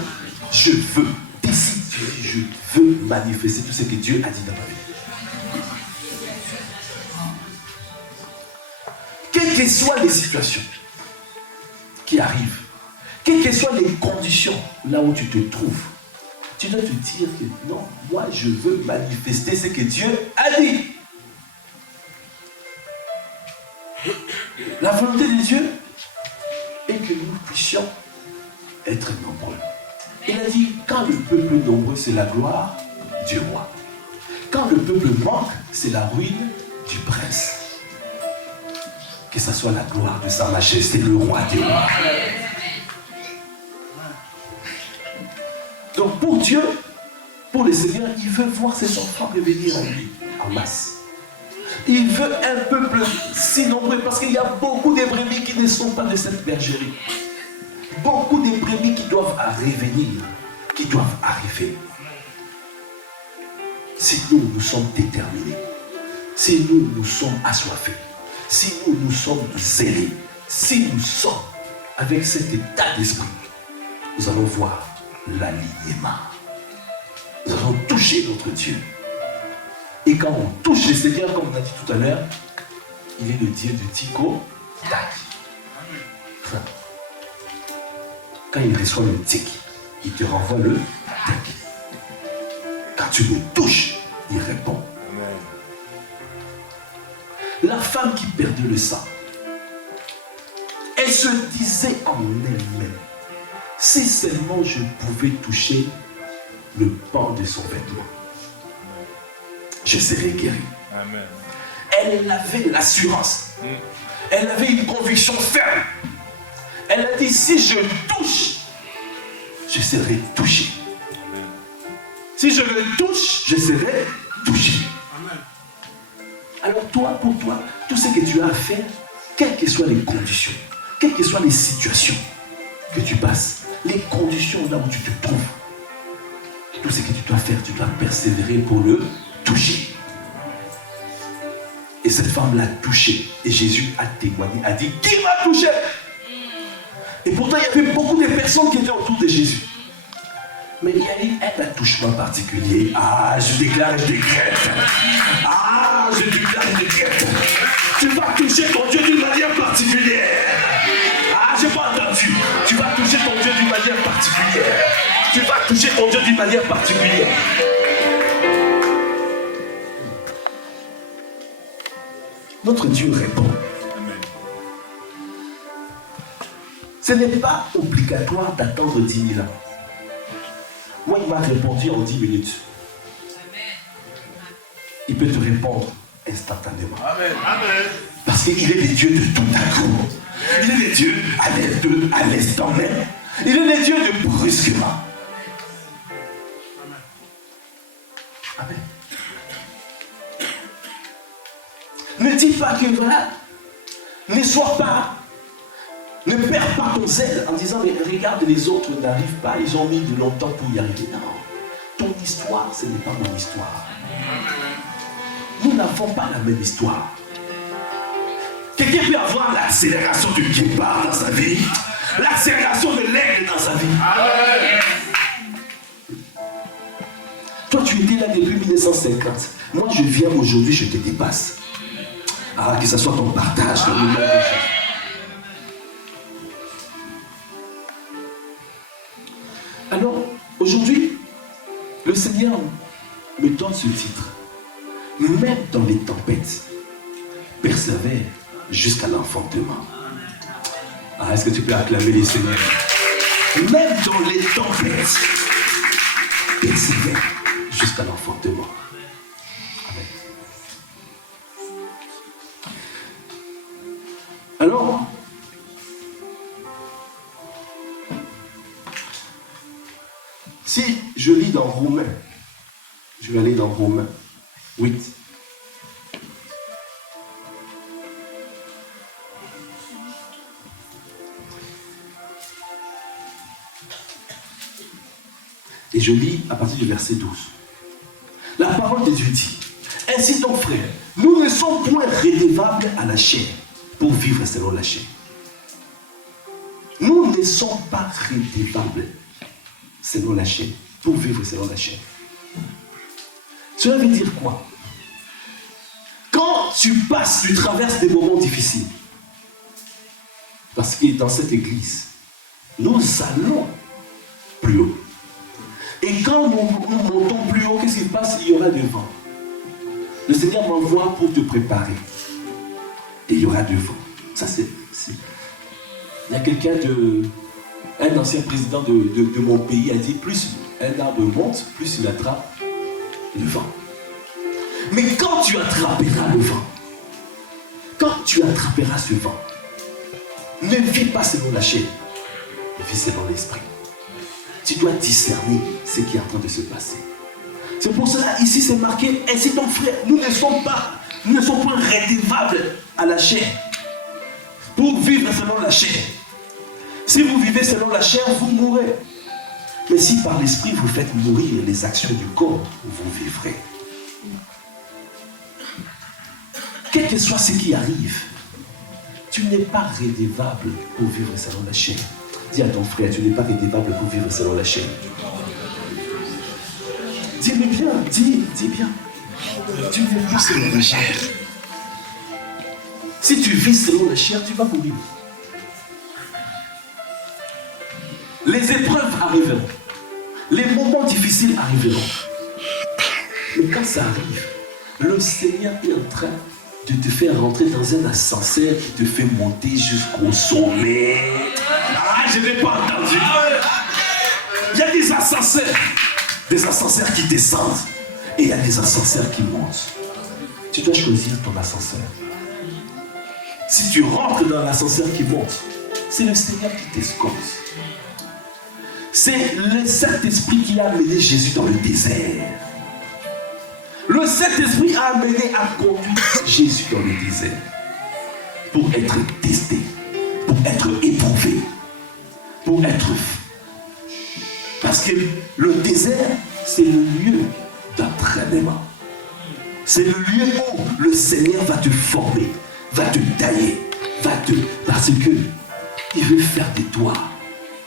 je veux. Décide, je veux manifester tout ce que Dieu a dit dans ma vie. Quelles que soient les situations qui arrivent, quelles que soient les conditions là où tu te trouves, tu dois te dire que non, moi je veux manifester ce que Dieu a dit. La volonté de Dieu est que nous puissions être nombreux. Il a dit, quand le peuple est nombreux, c'est la gloire du roi. Quand le peuple manque, c'est la ruine du prince. Que ce soit la gloire de sa majesté, le roi des rois. Donc pour Dieu, pour le Seigneur, il veut voir ses enfants revenir à lui en masse. Il veut un peuple si nombreux parce qu'il y a beaucoup de brebis qui ne sont pas de cette bergerie. Beaucoup de brebis qui doivent revenir, qui doivent arriver. Si nous sommes déterminés, si nous sommes assoiffés, si nous sommes zélés, si nous sommes avec cet état d'esprit, nous allons voir l'alignement. Nous allons toucher notre Dieu. Et quand on touche le Seigneur, comme on a dit tout à l'heure, il est le Dieu de Tiko Tac. Quand il reçoit le tic, il te renvoie le tac. Quand tu le touches, il répond. Amen. La femme qui perdait le sang, elle se disait en elle-même, si seulement je pouvais toucher le pan de son vêtement, je serais guéri. Amen. Elle avait l'assurance. Elle avait une conviction ferme. Elle a dit, si je touche, je serai touché. Amen. Si je le touche, je serai touché. Amen. Alors toi, pour toi, tout ce que tu as à faire, quelles que soient les conditions, quelles que soient les situations que tu passes, les conditions là où tu te trouves, tout ce que tu dois faire, tu dois persévérer pour le toucher. Et cette femme l'a touché. Et Jésus a témoigné, a dit, qui m'a touché? Et pourtant, il y avait beaucoup de personnes qui étaient autour de Jésus. Mais il y a eu un attouchement particulier. Ah, je déclare, je décrète. Ah, je déclare, je décrète. Tu vas toucher ton Dieu d'une manière particulière. Ah, j'ai pas entendu. Tu vas toucher ton Dieu d'une manière particulière. tu vas toucher ton Dieu d'une manière particulière. Notre Dieu répond. Ce n'est pas obligatoire d'attendre 10 000 ans. Moi, il m'a répondu en 10 minutes. Il peut te répondre instantanément. Amen. Parce qu'il est le Dieu de tout à coup. Il est le Dieu à l'instant même. Il est le Dieu de brusquement. Amen. Ne dis pas que voilà, ne sois pas, ne perds pas ton zèle en disant mais regarde les autres n'arrivent pas, ils ont mis de longtemps pour y arriver. Non, ton histoire ce n'est pas mon histoire. Nous n'avons pas la même histoire. Quelqu'un peut avoir l'accélération du guépard dans sa vie, l'accélération de l'aigle dans sa vie. Toi tu étais là depuis 1950. Moi je viens aujourd'hui, je te dépasse. Ah, que ce soit ton partage, le moment des choses. Alors, aujourd'hui, le Seigneur me donne ce titre. Même dans les tempêtes, persévère jusqu'à l'enfantement. Ah, est-ce que tu peux acclamer les Seigneurs? Même dans les tempêtes, persévère jusqu'à l'enfantement. Amen. Alors, si je lis dans Romains, je vais aller dans Romains 8. Et je lis à partir du verset 12. La parole de Dieu dit: ainsi donc frères, nous ne sommes point redevables à la chair pour vivre selon la chair. Nous ne sommes pas redevables selon la chair pour vivre selon la chair. Cela veut dire quoi? Quand tu traverses des moments difficiles, parce que dans cette église, nous allons plus haut. Et quand nous montons plus haut, qu'est-ce qui se passe? Il y aura du vent. Le Seigneur m'envoie pour te préparer. Et il y aura du vent. Ça, c'est... Il y a quelqu'un un ancien président de mon pays a dit, plus un arbre monte, plus il attrape le vent. Mais quand tu attraperas le vent, quand tu attraperas ce vent, ne vis pas selon la chair, vis selon l'esprit. Tu dois discerner ce qui est en train de se passer. C'est pour cela, ici c'est marqué, ainsi donc frère, nous ne sommes pas redevables à la chair pour vivre selon la chair. Si vous vivez selon la chair, vous mourrez. Mais si par l'esprit vous faites mourir les actions du corps, vous vivrez. Quel que soit ce qui arrive, tu n'es pas redevable pour vivre selon la chair. Dis à ton frère, tu n'es pas redevable pour vivre selon la chair. Dis-le bien, dis bien. Tu ne vis pas selon la chair. Si tu vis selon la chair, tu vas mourir. Les épreuves arriveront. Les moments difficiles arriveront. Mais quand ça arrive, le Seigneur est en train de te faire rentrer dans un ascenseur qui te fait monter jusqu'au sommet. Ah, je n'ai pas entendu. Il y a des ascenseurs qui descendent et il y a des ascenseurs qui montent. Tu dois choisir ton ascenseur. Si tu rentres dans l'ascenseur qui monte, c'est le Seigneur qui t'escorte. C'est le Saint-Esprit qui a amené Jésus dans le désert. Le Saint-Esprit a amené à conduire Jésus dans le désert pour être testé, pour être éprouvé, pour être... Parce que le désert, c'est le lieu d'entraînement. C'est le lieu où le Seigneur va te former, va te tailler, parce que il veut faire de toi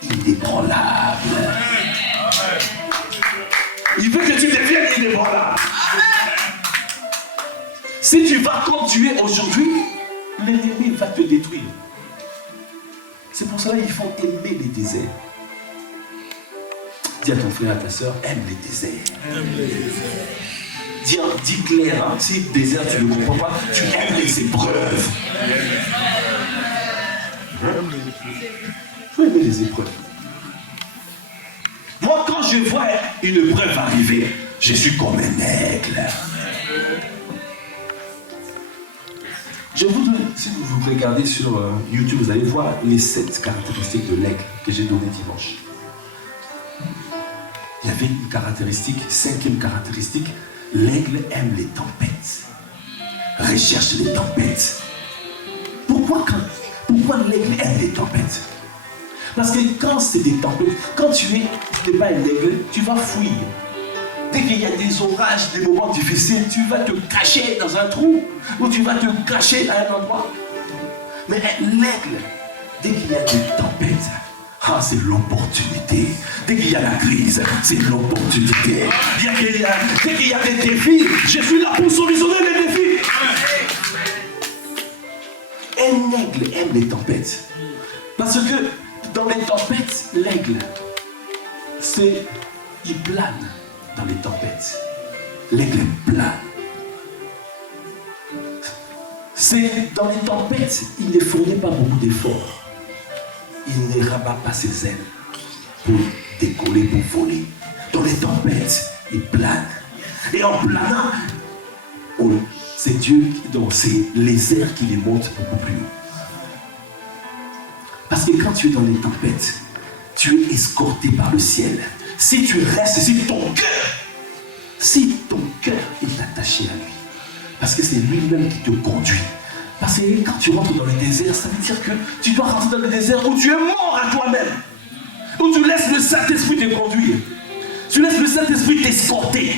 inébranlable. Il veut que tu deviennes inébranlable. Si tu vas comme tu es aujourd'hui, l'ennemi va te détruire. C'est pour cela qu'il faut aimer les déserts. Dis à ton frère, à ta soeur, aime les déserts. Dis clair, hein, si le désert tu ne comprends pas, tu aimes les épreuves. Il faut aimer les épreuves. Moi, quand je vois une épreuve arriver, je suis comme un aigle. Je voudrais, si vous regardez sur YouTube, vous allez voir les 7 caractéristiques de l'aigle que j'ai donné dimanche. Il y avait une caractéristique, 5e caractéristique, l'aigle aime les tempêtes. Recherche les tempêtes. Pourquoi l'aigle aime les tempêtes? Parce que quand c'est des tempêtes, quand tu n'es pas un aigle, tu vas fuir. Dès qu'il y a des orages, des moments difficiles, tu vas te cacher dans un trou ou tu vas te cacher à un endroit. Mais l'aigle, dès qu'il y a des tempêtes, c'est l'opportunité. Dès qu'il y a la crise, c'est l'opportunité. Dès qu'il y a des défis, je suis là pour solutionner les défis. Un aigle aime les tempêtes. Parce que dans les tempêtes, l'aigle, il plane dans les tempêtes. L'aigle plane. Dans les tempêtes, il ne fournit pas beaucoup d'efforts. Il ne rabat pas ses ailes pour décoller, pour voler. Dans les tempêtes, il plane. Et en planant, c'est Dieu, donc c'est les airs qui les montent beaucoup plus haut. Parce que quand tu es dans les tempêtes, tu es escorté par le ciel. Si tu restes, si ton cœur est attaché à lui, parce que c'est lui-même qui te conduit. Parce que quand tu rentres dans le désert, ça veut dire que tu dois rentrer dans le désert où tu es mort à toi-même. Où tu laisses le Saint-Esprit te conduire. Tu laisses le Saint-Esprit t'escorter.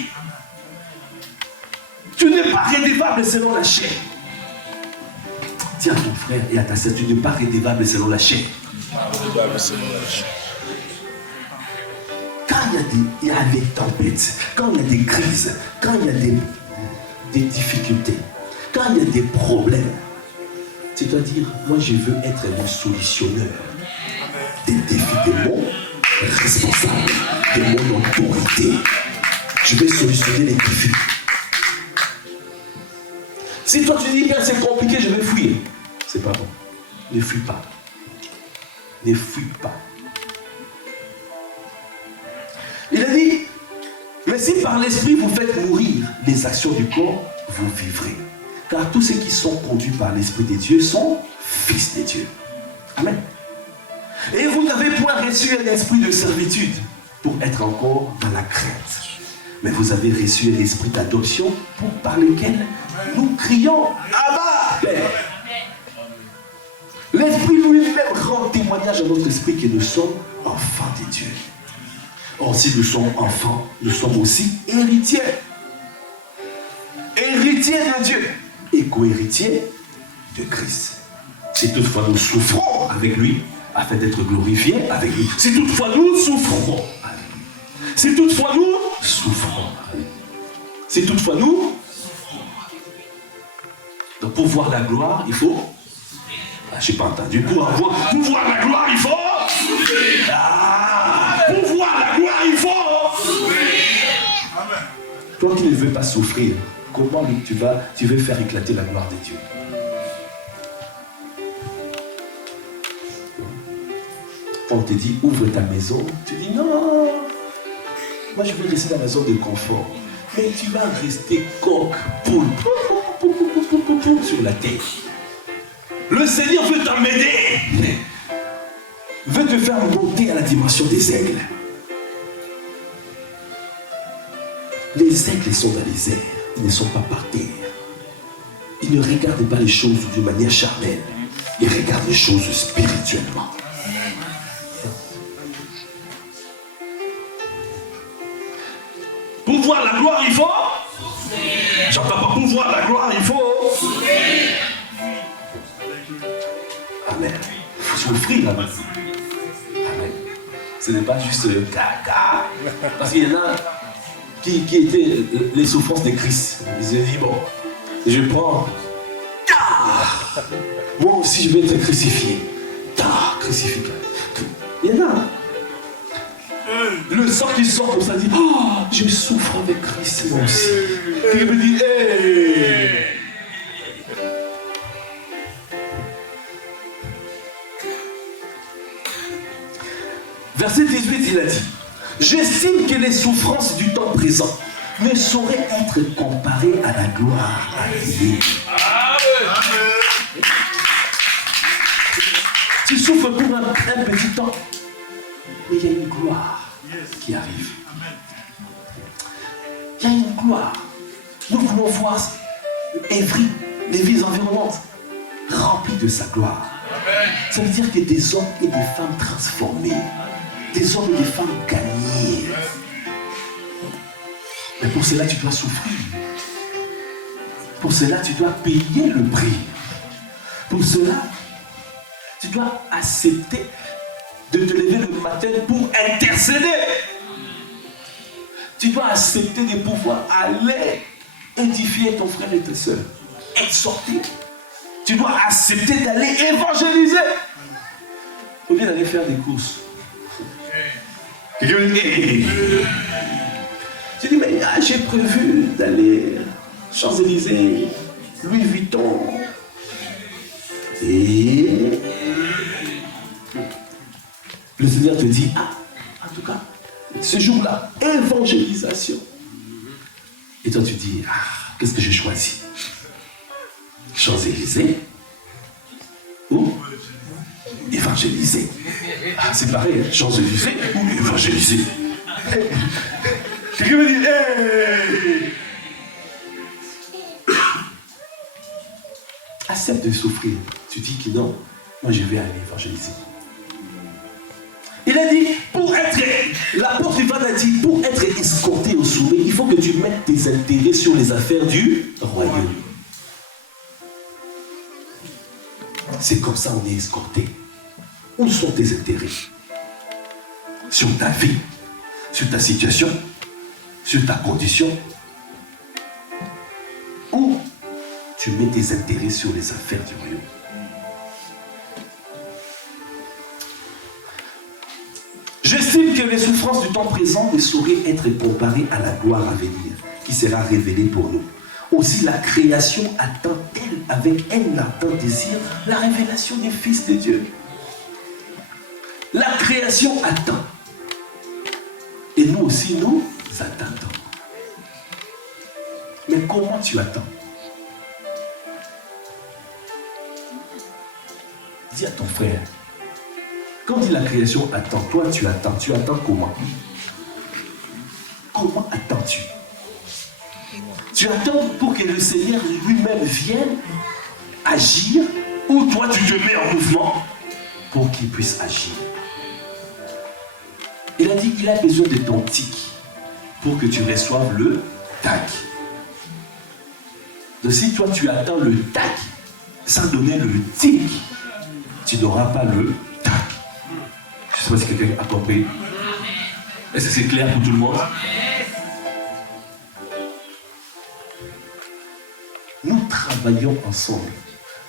Tu n'es pas rédévable selon la chair. Dis à ton frère et à ta sœur, tu n'es pas rédévable selon la chair. Quand il y a des tempêtes, quand il y a des crises, quand il y a des difficultés, quand il y a des problèmes, tu dois dire, moi je veux être le solutionneur des défis de mon responsable, de mon autorité. Je vais solutionner les défis. Si toi tu dis que c'est compliqué, je vais fuir. C'est pas bon. Ne fuis pas. Ne fuis pas. Il a dit, mais si par l'esprit vous faites mourir les actions du corps, vous vivrez. Car tous ceux qui sont conduits par l'Esprit de Dieu sont fils de Dieu. Amen. Et vous n'avez point reçu un esprit de servitude pour être encore dans la crainte. Mais vous avez reçu un esprit d'adoption par lequel nous crions Abba, Père. L'Esprit lui-même rend témoignage à notre esprit que nous sommes enfants de Dieu. Or, si nous sommes enfants, nous sommes aussi héritiers. Héritiers de Dieu et co-héritiers de Christ. Si toutefois nous souffrons avec lui, afin d'être glorifiés avec lui. Si toutefois nous souffrons avec lui. Si toutefois nous souffrons avec lui. Si toutefois nous. Donc pour voir la gloire, il faut. Je n'ai pas entendu. Pour voir la gloire, il faut. Pour voir la gloire, il faut. Toi qui ne veux pas souffrir, comment tu veux faire éclater la gloire de Dieu? On te dit ouvre ta maison, tu dis non, moi je veux rester dans la zone de confort. Mais tu vas rester coq, poule, sur la terre. Le Seigneur veut t'emmener, veut te faire monter à la dimension des aigles. Les aigles sont dans les airs, ils ne sont pas par terre. Ils ne regardent pas les choses d'une manière charnelle, ils regardent les choses spirituellement. Pour voir la gloire, il faut. J'entends pas pour voir la gloire, il faut. Amen. Il faut souffrir là-bas. Amen. Ce n'est pas juste caca. Parce qu'il y en a qui étaient les souffrances de Christ. Ils se disent bon, je prends. Moi aussi je vais être crucifié. Crucifié. Il y en a. Le sang qui sort comme ça dit, oh, je souffre avec Christ moi aussi. Il me dit, hey. Verset 18, il a dit, j'estime que les souffrances du temps présent ne sauraient être comparées à la gloire à venir. Tu souffres pour un petit temps, mais il y a une gloire qui arrive. Il y a une gloire. Nous voulons voir Évry, les villes environnantes, remplies de sa gloire. Ça veut dire que des hommes et des femmes transformés, des hommes et des femmes gagnés. Mais pour cela, tu dois souffrir. Pour cela, tu dois payer le prix. Pour cela, tu dois accepter de te lever le matin pour intercéder. Tu dois accepter de pouvoir aller édifier ton frère et ta soeur, exhorter. Tu dois accepter d'aller évangéliser. Au lieu d'aller faire des courses. Tu dis, mais j'ai prévu d'aller Champs-Élysées, Louis Vuitton. Et le Seigneur te dit, en tout cas, ce jour-là, évangélisation. Et toi tu dis, qu'est-ce que j'ai choisi? Champs-Élysées ou évangéliser? C'est pareil, Champs-Élysées ou évangéliser? Quelqu'un me dit, hey! Accepte de souffrir. Tu dis que non, moi je vais aller évangéliser. Il a dit, pour être, l'apôtre Ivan a dit, pour être escorté au sommet, il faut que tu mettes tes intérêts sur les affaires du royaume. C'est comme ça on est escorté. Où sont tes intérêts? Sur ta vie, sur ta situation, sur ta condition. Ou tu mets tes intérêts sur les affaires du royaume. J'estime que les souffrances du temps présent ne sauraient être comparées à la gloire à venir, qui sera révélée pour nous. Aussi la création attend, avec un ardent désir, la révélation des fils de Dieu. La création attend. Et nous aussi, nous attendons. Mais comment tu attends? Dis à ton frère, quand on dit la création attend, toi tu attends comment? Comment attends-tu? Tu attends pour que le Seigneur lui-même vienne agir, ou toi tu te mets en mouvement pour qu'il puisse agir? Il a dit qu'il a besoin de ton tic pour que tu reçoives le tac. Donc si toi tu attends le tac sans donner le tic, tu n'auras pas le tac. Je ne sais pas si quelqu'un a compris. Est-ce que c'est clair pour tout le monde? Nous travaillons ensemble.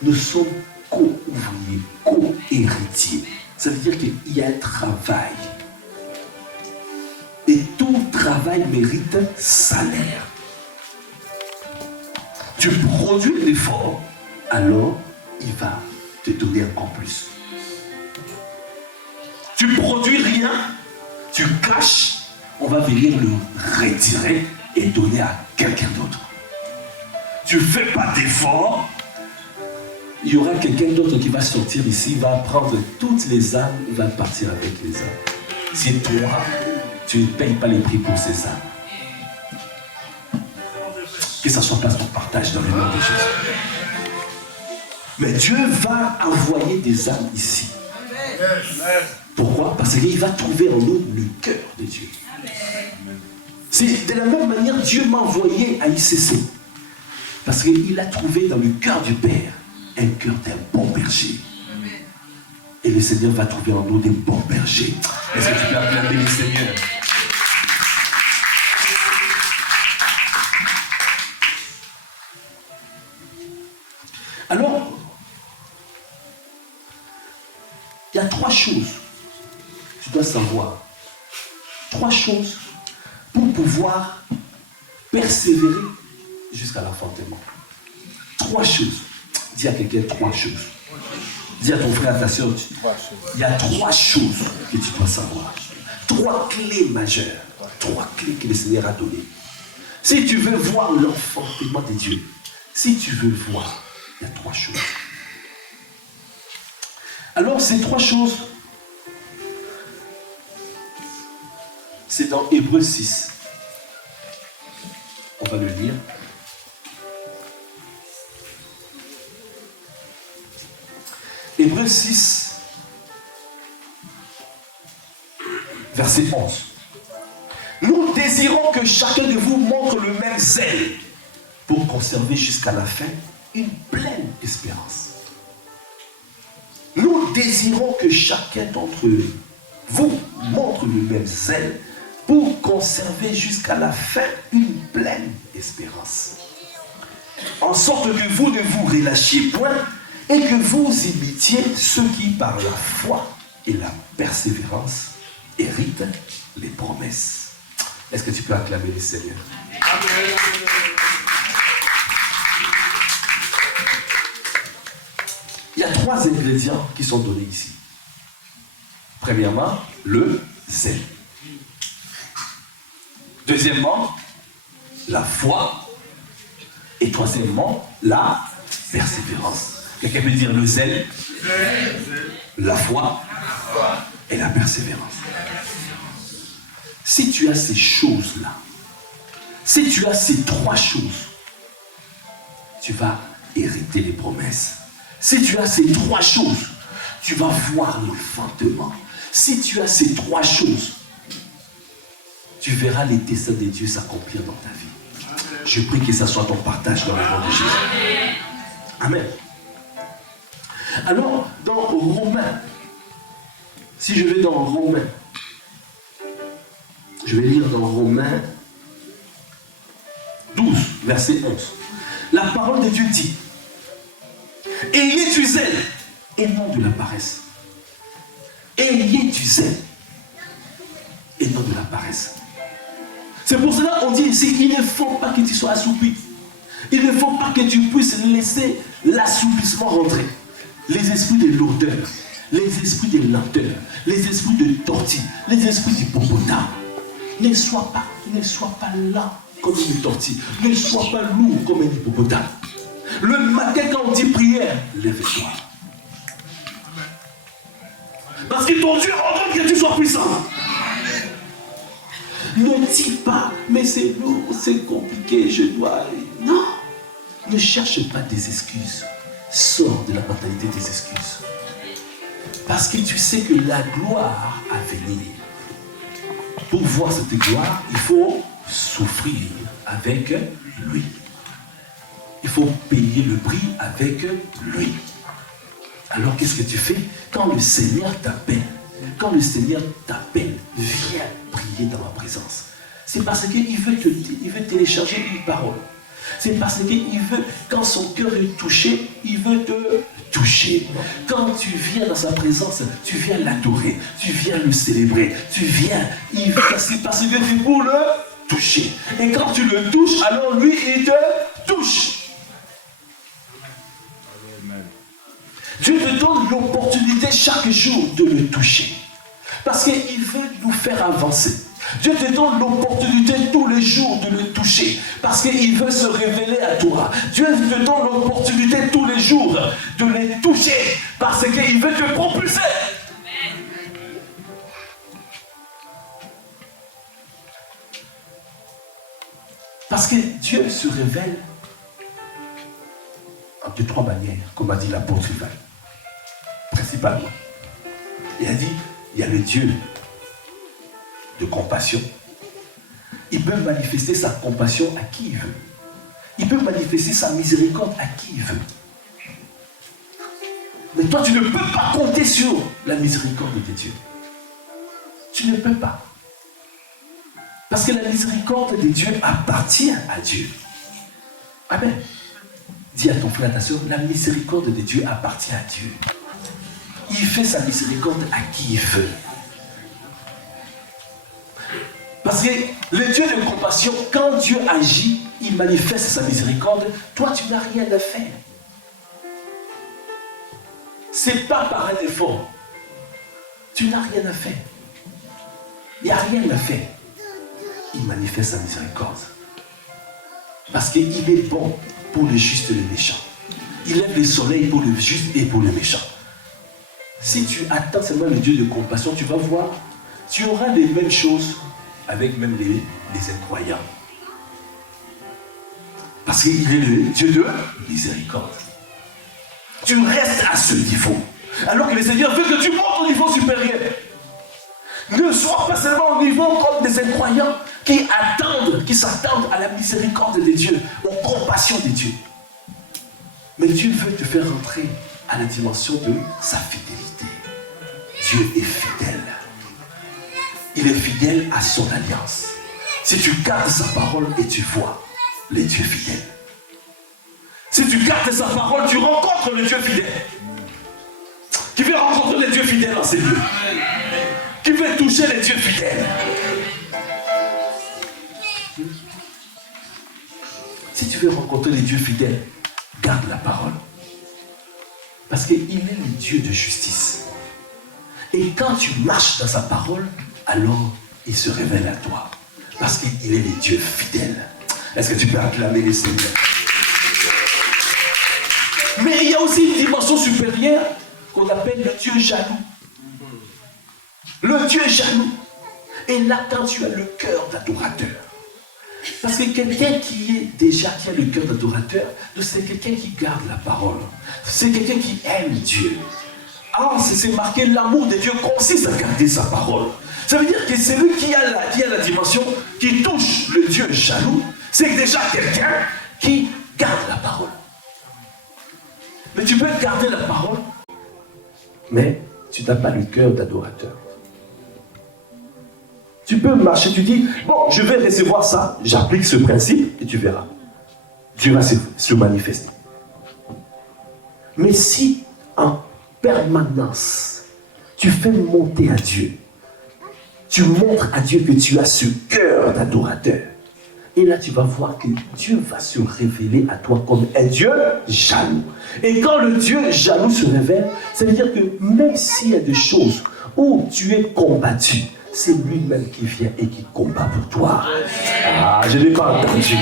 Nous sommes co-ouvriers, co-héritiers. Ça veut dire qu'il y a un travail. Et tout travail mérite salaire. Tu produis l'effort, alors il va te donner encore plus. Tu produis rien, tu caches, on va venir le retirer et donner à quelqu'un d'autre. Tu ne fais pas d'effort, il y aura quelqu'un d'autre qui va sortir ici, va prendre toutes les âmes, il va partir avec les âmes. C'est toi, tu ne payes pas les prix pour ces âmes. Que ça soit pas ton partage dans le nom de Jésus. Mais Dieu va envoyer des âmes ici. Pourquoi? Parce qu'il va trouver en nous le cœur de Dieu. C'est de la même manière Dieu m'a envoyé à ICC. Parce qu'il a trouvé dans le cœur du Père un cœur d'un bon berger. Et le Seigneur va trouver en nous des bons bergers. Est-ce que tu peux acclamer le Seigneur? Alors, il y a trois choses. Tu dois savoir. 3 choses pour pouvoir persévérer jusqu'à l'enfantement. 3 choses. Dis à quelqu'un 3 choses. Dis à ton frère, à ta soeur, il y a 3 choses que tu dois savoir. 3 clés majeures. 3 clés que le Seigneur a données. Si tu veux voir l'enfantement de Dieu, si tu veux voir, il y a 3 choses. Alors, ces 3 choses, c'est dans Hébreux 6. On va le lire. Hébreux 6, verset 11. Nous désirons que chacun de vous montre le même zèle pour conserver jusqu'à la fin une pleine espérance. Nous désirons que chacun d'entre vous montre le même zèle pour conserver jusqu'à la fin une pleine espérance. En sorte que vous ne vous relâchiez point et que vous imitiez ceux qui, par la foi et la persévérance, héritent les promesses. Est-ce que tu peux acclamer le Seigneur? Amen. Il y a 3 ingrédients qui sont donnés ici. Premièrement, le zèle. Deuxièmement, la foi. Et troisièmement, la persévérance. Quelqu'un peut dire le zèle, la foi et la persévérance. Si tu as ces choses-là, si tu as ces 3 choses, tu vas hériter les promesses. Si tu as ces 3 choses, tu vas voir l'enfantement. Si tu as ces 3 choses, tu verras les desseins de Dieu s'accomplir dans ta vie. Je prie que ça soit ton partage dans le nom de Jésus. Amen. Alors, dans Romains, si je vais dans Romains, je vais lire dans Romains 12, verset 11. La parole de Dieu dit: ayez du zèle et non de la paresse. Ayez du zèle et non de la paresse. C'est pour cela qu'on dit ici, il ne faut pas que tu sois assoupi. Il ne faut pas que tu puisses laisser l'assoupissement rentrer. Les esprits de lourdeur, les esprits de lenteur, les esprits de tortue, les esprits d'hippopotame. Ne sois pas lent comme une tortue. Ne sois pas lourd comme un hippopotame. Le matin, quand on dit prière, lève-toi. Parce que ton Dieu ordonne que tu sois puissant. Ne dis pas, mais c'est lourd, c'est compliqué, je dois... Non. Ne cherche pas des excuses. Sors de la mentalité des excuses. Parce que tu sais que la gloire à venir. Pour voir cette gloire, il faut souffrir avec lui. Il faut payer le prix avec lui. Alors qu'est-ce que tu fais? Quand le Seigneur t'appelle, viens prier dans ma présence. C'est parce qu'il veut télécharger une parole. C'est parce qu'il veut, quand son cœur est touché, il veut te toucher. Quand tu viens dans sa présence, tu viens l'adorer, tu viens le célébrer, c'est parce que c'est pour le toucher. Et quand tu le touches, alors lui, il te touche. Dieu te donne l'opportunité chaque jour de le toucher. Parce qu'il veut nous faire avancer. Dieu te donne l'opportunité tous les jours de le toucher. Parce qu'il veut se révéler à toi. Dieu te donne l'opportunité tous les jours de le toucher. Parce qu'il veut te propulser. Parce que Dieu se révèle de 3 manières, comme a dit l'apôtre Ivan. Principalement. Il a dit, il y a le Dieu de compassion. Il peut manifester sa compassion à qui il veut. Il peut manifester sa miséricorde à qui il veut. Mais toi, tu ne peux pas compter sur la miséricorde de Dieu. Tu ne peux pas. Parce que la miséricorde de Dieu appartient à Dieu. Amen. Dis à ton frère, à ta soeur, la miséricorde de Dieu appartient à Dieu. Il fait sa miséricorde à qui il veut. Parce que le Dieu de compassion, quand Dieu agit, il manifeste sa miséricorde. Toi, tu n'as rien à faire. C'est pas par un effort. Tu n'as rien à faire. Il n'y a rien à faire. Il manifeste sa miséricorde. Parce qu'il est bon pour le juste et le méchant. Il lève le soleil pour le juste et pour le méchant. Si tu attends seulement le Dieu de compassion, tu vas voir, tu auras les mêmes choses avec même les incroyants. Parce qu'il est le Dieu de miséricorde. Tu restes à ce niveau. Alors que le Seigneur veut que tu montes au niveau supérieur. Ne sois pas seulement au niveau comme des incroyants qui attendent, qui s'attendent à la miséricorde de Dieu, aux compassions de Dieu. Mais Dieu veut te faire rentrer à la dimension de sa fidélité. Dieu est fidèle. Il est fidèle à son alliance. Si tu gardes sa parole et tu vois les dieux fidèles. Si tu gardes sa parole, tu rencontres le Dieu fidèle. Qui veut rencontrer les dieux fidèles dans ces lieux. Qui veut toucher les dieux fidèles. Si tu veux rencontrer les dieux fidèles, garde la parole. Parce qu'il est le Dieu de justice. Et quand tu marches dans sa parole, alors il se révèle à toi. Parce qu'il est le Dieu fidèle. Est-ce que tu peux acclamer les Seigneurs? Mais il y a aussi une dimension supérieure qu'on appelle le Dieu jaloux. Le Dieu jaloux. Et là, quand tu as le cœur d'adorateur, parce que quelqu'un qui a le cœur d'adorateur, c'est quelqu'un qui garde la parole. C'est quelqu'un qui aime Dieu. Ah, c'est marqué, l'amour de Dieu consiste à garder sa parole. Ça veut dire que c'est lui qui a la dimension, qui touche le Dieu jaloux, c'est déjà quelqu'un qui garde la parole. Mais tu peux garder la parole, mais tu n'as pas le cœur d'adorateur. Tu peux marcher, tu dis, bon, je vais recevoir ça, j'applique ce principe et tu verras. Dieu va se manifester. Mais si en permanence, tu fais monter à Dieu, tu montres à Dieu que tu as ce cœur d'adorateur, et là tu vas voir que Dieu va se révéler à toi comme un Dieu jaloux. Et quand le Dieu jaloux se révèle, ça veut dire que même s'il y a des choses où tu es combattu, c'est lui-même qui vient et qui combat pour toi. Ah, je n'ai pas entendu.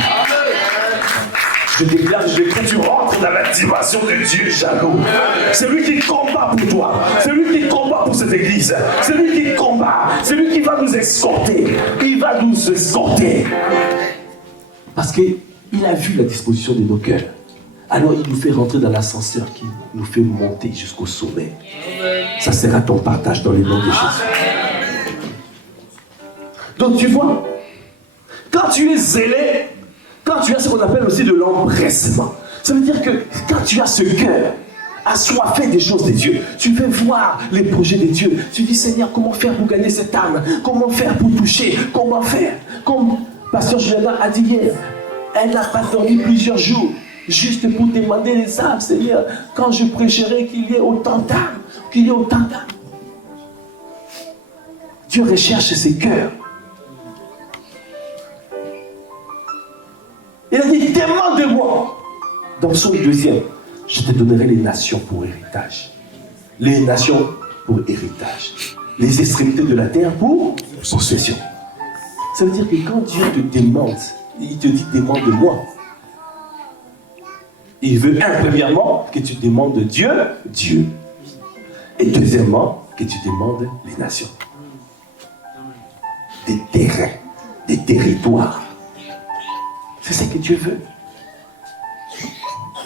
Je déclare que tu rentres dans la dimension de Dieu jaloux. C'est lui qui combat pour toi. C'est lui qui combat pour cette église. C'est lui qui combat. C'est lui qui va nous escorter. Il va nous escorter. Parce qu'il a vu la disposition de nos cœurs. Alors il nous fait rentrer dans l'ascenseur qui nous fait monter jusqu'au sommet. Ça sera ton partage dans les noms de Jésus. Donc tu vois, quand tu es zélé, quand tu as ce qu'on appelle aussi de l'empressement, ça veut dire que quand tu as ce cœur assoiffé des choses de Dieu, tu veux voir les projets de Dieu, tu dis Seigneur, comment faire pour gagner cette âme? Comment faire pour toucher? Comment faire? Comme Pasteur Juliana a dit hier, elle n'a pas dormi plusieurs jours, juste pour demander les âmes, Seigneur, quand je prêcherai qu'il y ait autant d'âmes, qu'il y ait autant d'âmes. Dieu recherche ses cœurs. Il a dit, demande-moi. Dans son deuxième, je te donnerai les nations pour héritage. Les nations pour héritage. Les extrémités de la terre pour possession. Ça veut dire que quand Dieu te demande, il te dit, demande-moi. Il veut, premièrement, que tu demandes Dieu. Et deuxièmement, que tu demandes les nations. Des terrains, des territoires. C'est ce que Dieu veut.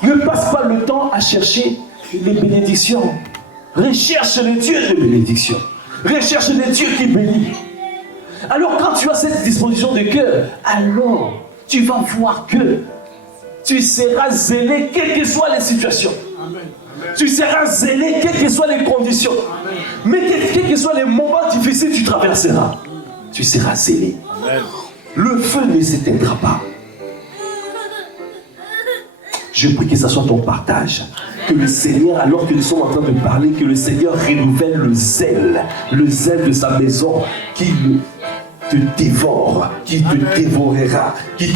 Ne passe pas le temps à chercher les bénédictions. Recherche le Dieu de bénédiction. Recherche le Dieu qui bénit. Alors quand tu as cette disposition de cœur, alors tu vas voir que tu seras zélé quelles que soient les situations. Amen. Tu seras zélé quelles que soient les conditions. Amen. Mais quels que soient les moments difficiles que tu traverseras, tu seras zélé. Amen. Le feu ne s'éteindra pas. Je prie que ce soit ton partage. Que le Seigneur, alors que nous sommes en train de parler, que le Seigneur renouvelle le zèle de sa maison, qu'il te dévore, qui te dévorera, et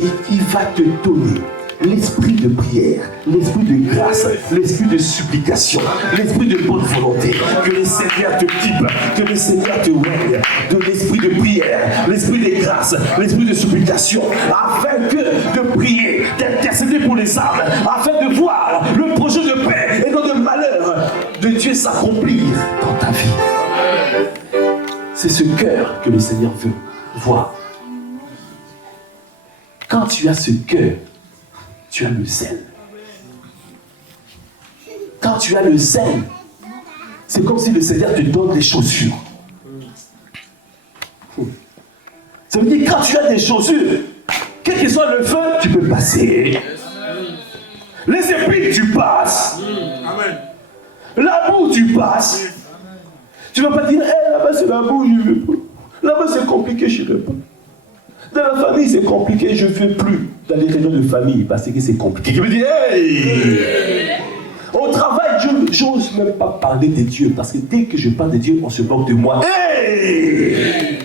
qui va te donner l'esprit de prière, l'esprit de grâce, l'esprit de supplication, l'esprit de bonne volonté. Que le Seigneur te guide, que le Seigneur te règne de l'esprit de prière, l'esprit de grâce, l'esprit de supplication, afin que de prier, d'intercéder pour les âmes, afin de voir le projet de paix et non de malheur de Dieu s'accomplir dans ta vie. C'est ce cœur que le Seigneur veut voir. Quand tu as ce cœur, tu as le zèle. Quand tu as le zèle, c'est comme si le Seigneur te donne des chaussures. Ça veut dire quand tu as des chaussures, quel que soit le feu, tu peux passer. Les épines, tu passes. La boue, tu passes. Tu ne vas pas dire, hey, là-bas c'est la boue, je ne veux pas. Là-bas c'est compliqué, je ne veux pas. Dans la famille, c'est compliqué, je ne veux plus. Dans les réunions de famille, parce que c'est compliqué. Je me dis, hey! Au travail, je n'ose même pas parler de Dieu, parce que dès que je parle de Dieu, on se moque de moi. Hey!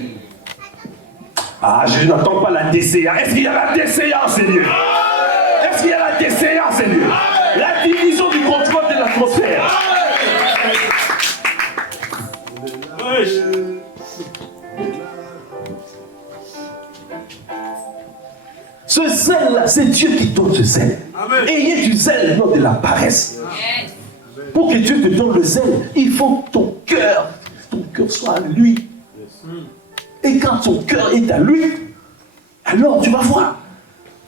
Ah, je n'entends pas la DCA. Est-ce qu'il y a la DCA, Seigneur? Est-ce qu'il y a la DCA, Seigneur? La division du contrôle de l'atmosphère. Ce zèle-là, c'est Dieu qui donne ce zèle. Amen. Ayez du zèle, non de la paresse. Amen. Pour que Dieu te donne le zèle, il faut que ton cœur soit à lui. Et quand ton cœur est à lui, alors tu vas voir,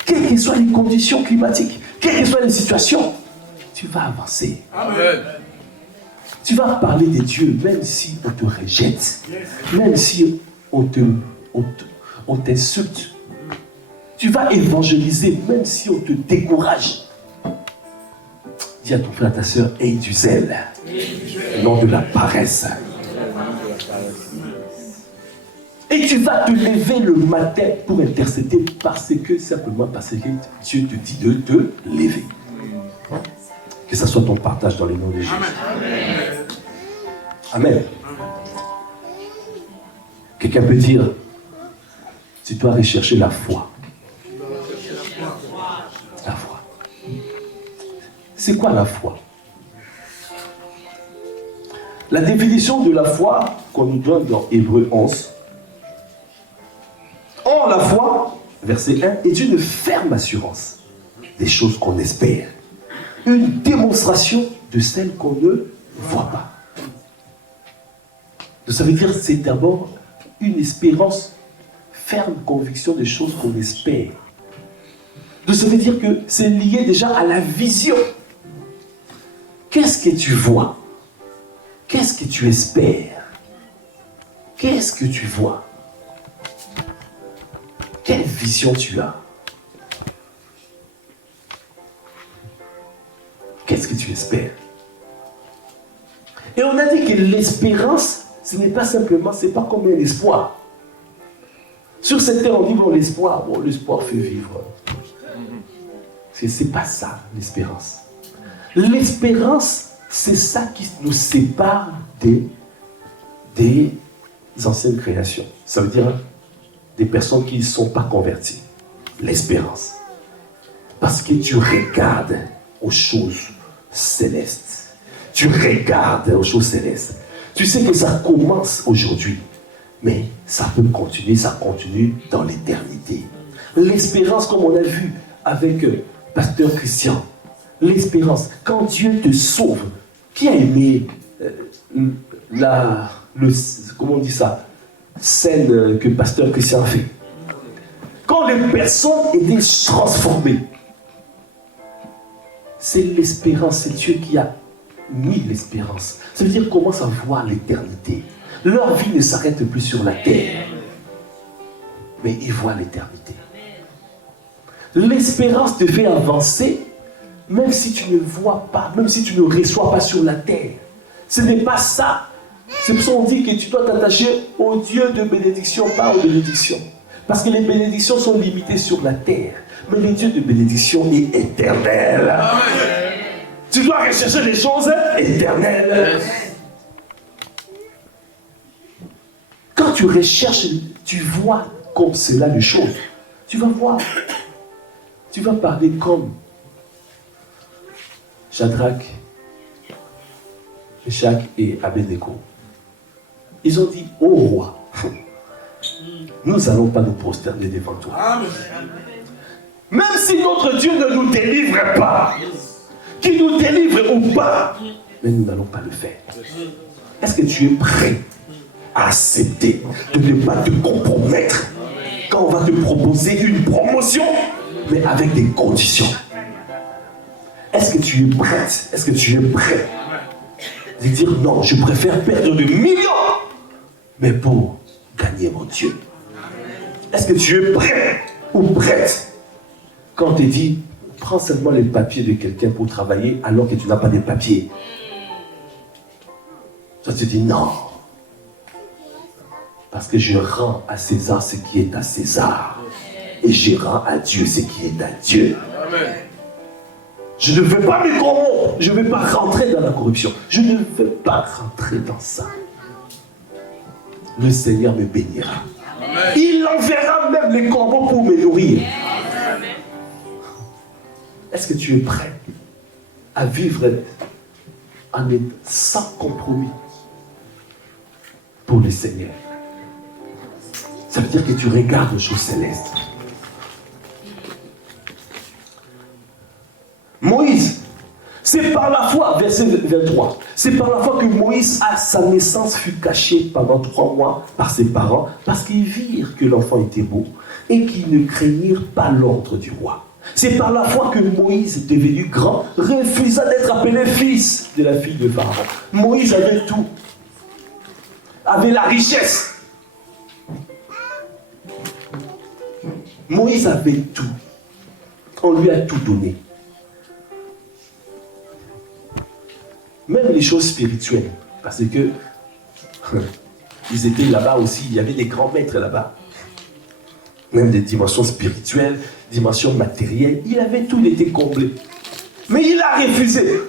quelles que soient les conditions climatiques, quelles que soient les situations, tu vas avancer. Amen. Tu vas parler de Dieu, même si on te rejette, même si on t'insulte. Tu vas évangéliser, même si on te décourage. Dis à ton frère, à ta soeur, aie du zèle, non de la paresse. Et tu vas te lever le matin pour intercéder simplement parce que Dieu te dit de te lever. Que ça soit ton partage dans le nom de Jésus. Amen. Quelqu'un peut dire, tu dois rechercher la foi. La foi. C'est quoi la foi? La définition de la foi qu'on nous donne dans Hébreux 11. Or, la foi, verset 1, est une ferme assurance des choses qu'on espère. Une démonstration de celles qu'on ne voit pas. Donc, ça veut dire que c'est d'abord une espérance, ferme conviction des choses qu'on espère. Donc ça veut dire que c'est lié déjà à la vision. Qu'est-ce que tu vois? Qu'est-ce que tu espères? Qu'est-ce que tu vois? Quelle vision tu as? Qu'est-ce que tu espères? Et on a dit que l'espérance, ce n'est pas simplement, c'est pas comme un espoir. Sur cette terre, on dit, bon, l'espoir fait vivre. C'est pas ça, l'espérance. L'espérance, c'est ça qui nous sépare des anciennes créations. Ça veut dire des personnes qui ne sont pas converties. L'espérance. Parce que tu regardes aux choses célestes. Tu regardes aux choses célestes. Tu sais que ça commence aujourd'hui, mais ça peut continuer, ça continue dans l'éternité. L'espérance, comme on a vu avec Pasteur Christian, l'espérance, quand Dieu te sauve, qui a aimé comment on dit ça, scène que Pasteur Christian a fait? Quand les personnes étaient transformées, c'est l'espérance, c'est Dieu qui a mis l'espérance. Ça veut dire qu'ils commencent à voir l'éternité. Leur vie ne s'arrête plus sur la terre, mais ils voient l'éternité. L'espérance te fait avancer, même si tu ne vois pas, même si tu ne reçois pas sur la terre. Ce n'est pas ça. C'est pour ça qu'on dit que tu dois t'attacher au Dieu de bénédiction, pas aux bénédictions. Parce que les bénédictions sont limitées sur la terre. Mais le Dieu de bénédiction est éternel. Amen. Tu dois rechercher les choses éternelles. Quand tu recherches, tu vois comme cela les choses. Tu vas voir. Tu vas parler comme Shadrach, Meshach et Abednego. Ils ont dit, ô roi, nous n'allons pas nous prosterner devant toi. Même si notre Dieu ne nous délivre pas, qu'il nous délivre ou pas, mais nous n'allons pas le faire. Est-ce que tu es prêt à accepter de ne pas te compromettre quand on va te proposer une promotion, mais avec des conditions? Est-ce que tu es prête? Est-ce que tu es prêt de dire non, je préfère perdre des millions, mais pour gagner mon Dieu? Est-ce que tu es prêt ou prête quand on te dit prends seulement les papiers de quelqu'un pour travailler alors que tu n'as pas de papiers? Toi tu dis non, parce que je rends à César ce qui est à César et je rends à Dieu ce qui est à Dieu. Amen. Je ne veux pas me corrompre, je ne veux pas rentrer dans la corruption, je ne veux pas rentrer dans ça. Le Seigneur me bénira. Amen. Il enverra même les corbeaux pour me nourrir. Amen. Est-ce que tu es prêt à vivre sans compromis pour le Seigneur? Ça veut dire que tu regardes les choses célestes. Moïse, c'est par la foi, verset 23, c'est par la foi que Moïse, à sa naissance, fut caché pendant 3 mois par ses parents, parce qu'ils virent que l'enfant était beau et qu'ils ne craignirent pas l'ordre du roi. C'est par la foi que Moïse, devenu grand, refusa d'être appelé fils de la fille de Pharaon. Moïse avait tout, avait la richesse. Moïse avait tout. On lui a tout donné. Même les choses spirituelles. Parce que ils étaient là-bas aussi. Il y avait des grands maîtres là-bas. Même des dimensions spirituelles, dimensions matérielles. Il avait tout, il était comblé. Mais il a refusé.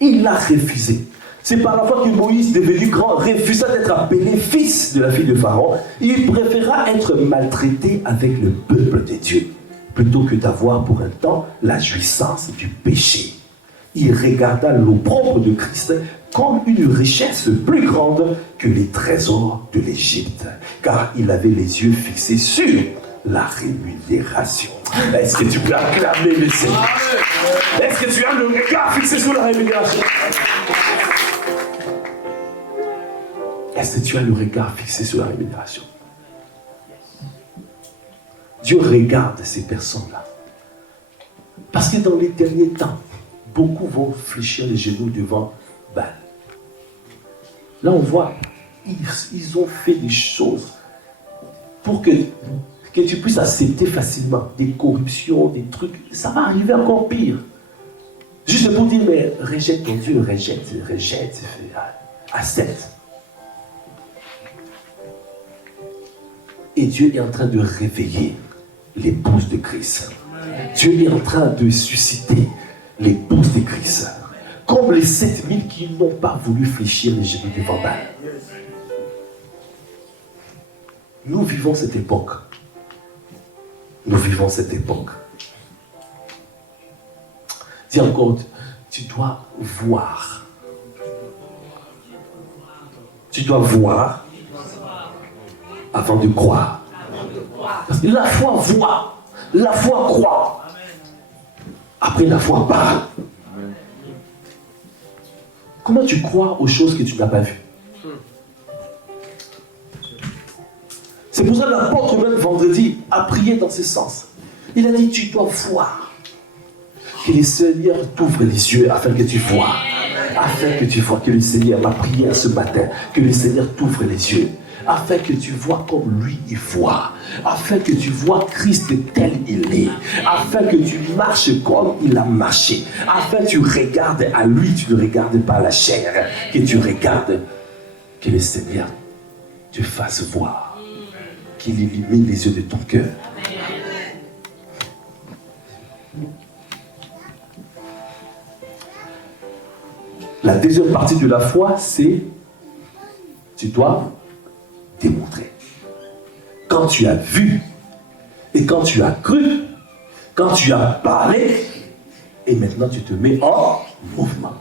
Il a refusé. C'est par la foi que Moïse, devenu grand, refusa d'être appelé fils de la fille de Pharaon. Il préféra être maltraité avec le peuple de Dieu, plutôt que d'avoir pour un temps la jouissance du péché. Il regarda l'opprobre de Christ comme une richesse plus grande que les trésors de l'Égypte, car il avait les yeux fixés sur la rémunération. Est-ce que tu peux acclamer le Seigneur? Est-ce que tu as le regard fixé sur la rémunération? Est-ce que tu as le regard fixé sur la rémunération? Dieu regarde ces personnes-là. Parce que dans les derniers temps, beaucoup vont fléchir les genoux devant Baal. Là, on voit, ils ont fait des choses pour que tu puisses accepter facilement des corruptions, des trucs. Ça va arriver encore pire. Juste pour dire, mais rejette ton Dieu, rejette, accepte. Et Dieu est en train de réveiller l'épouse de Christ. Dieu est en train de susciter l'épouse de Christ. Comme les 7000 qui n'ont pas voulu fléchir les genoux devant Baal. Nous vivons cette époque. Nous vivons cette époque. Dis encore, tu dois voir. Tu dois voir avant de croire. Parce que la foi voit, la foi croit. Après, la foi parle. Comment tu crois aux choses que tu n'as pas vues? C'est pour ça que l'apôtre, même vendredi, a prié dans ce sens. Il a dit, tu dois voir. Que le Seigneur t'ouvre les yeux afin que tu vois. Afin que tu vois que le Seigneur m'a prié ce matin. Que le Seigneur t'ouvre les yeux. Afin que tu vois comme lui il voit. Afin que tu vois Christ tel il est. Afin que tu marches comme il a marché. Afin que tu regardes à lui, tu ne regardes pas à la chair. Que tu regardes, que le Seigneur te fasse voir. Qu'il illumine les yeux de ton cœur. La deuxième partie de la foi, c'est tu dois démontré. Quand tu as vu, et quand tu as cru, quand tu as parlé, et maintenant tu te mets en mouvement.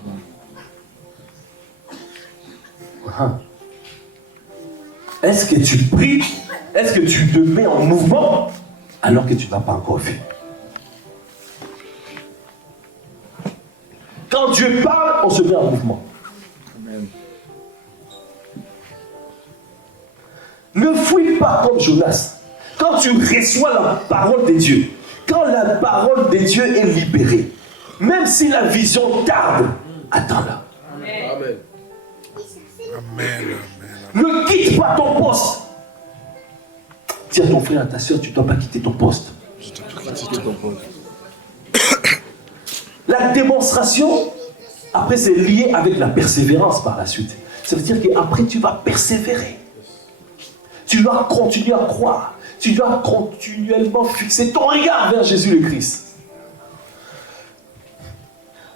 Est-ce que tu pries? Est-ce que tu te mets en mouvement alors que tu n'as pas encore vu? Quand Dieu parle, on se met en mouvement. Amen. Ne fuis pas comme Jonas. Quand tu reçois la parole de Dieu, quand la parole de Dieu est libérée, même si la vision tarde, attends-la. Amen. Amen. Ne quitte pas ton poste. Dis à ton frère, à ta soeur, tu ne dois pas quitter ton poste. La démonstration, après, c'est lié avec la persévérance par la suite. Ça veut dire qu'après, tu vas persévérer. Tu dois continuer à croire. Tu dois continuellement fixer ton regard vers Jésus le Christ.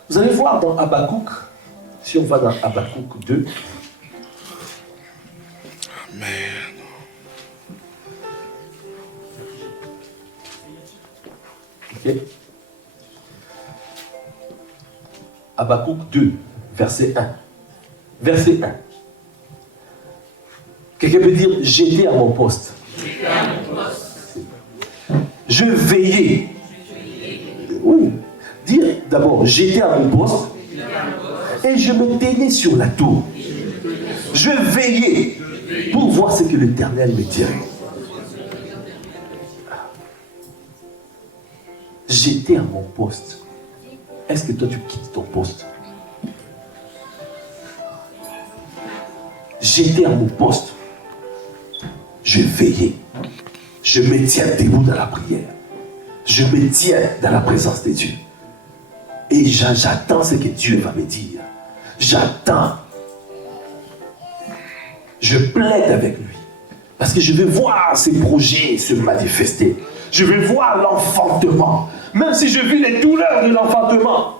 Vous allez voir dans Habakkuk, si on va dans Habakkuk 2. Amen. Ok. Habakkuk 2, verset 1. Verset 1. Quelqu'un peut dire, j'étais à mon poste. Je veillais. Oui. Dire d'abord, j'étais à mon poste et je me tenais sur la tour. Je veillais pour voir ce que l'Éternel me dirait. J'étais à mon poste. Est-ce que toi tu quittes ton poste? J'étais à mon poste. Je veillais. Je me tiens debout dans la prière. Je me tiens dans la présence de Dieu. Et j'attends ce que Dieu va me dire. J'attends. Je plaide avec lui. Parce que je veux voir ses projets se manifester. Je veux voir l'enfantement. Même si je vis les douleurs de l'enfantement.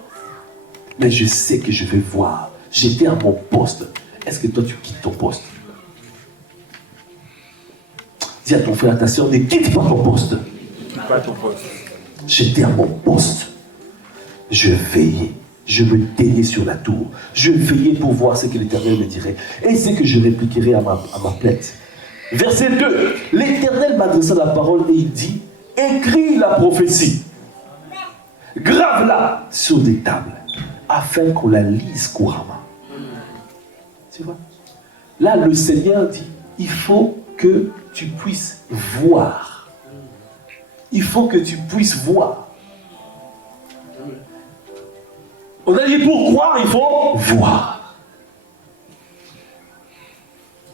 Mais je sais que je vais voir. J'étais à mon poste. Est-ce que toi tu quittes ton poste? Dis à ton frère, à ta soeur, ne quitte pas ton poste. J'étais à mon poste. Je veillais. Je me tenais sur la tour. Je veillais pour voir ce que l'Éternel me dirait. Et c'est que je répliquerai à ma plainte. Verset 2. L'Éternel m'adressa la parole et il dit, écris la prophétie. Grave-la sur des tables, afin qu'on la lise couramment. Tu vois? Là, le Seigneur dit, il faut que tu puisses voir. Il faut que tu puisses voir. On a dit pour croire, il faut voir.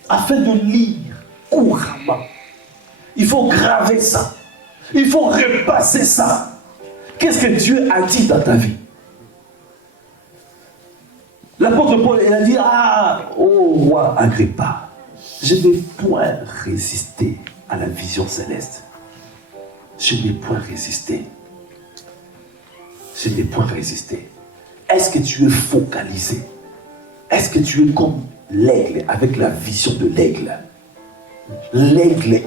Afin de lire couramment. Il faut graver ça. Il faut repasser ça. Qu'est-ce que Dieu a dit dans ta vie? L'apôtre Paul, il a dit, ô roi Agrippa, je n'ai point résisté à la vision céleste. Je n'ai point résisté. Je n'ai point résisté. Est-ce que tu es focalisé? Est-ce que tu es comme l'aigle, avec la vision de l'aigle? L'aigle,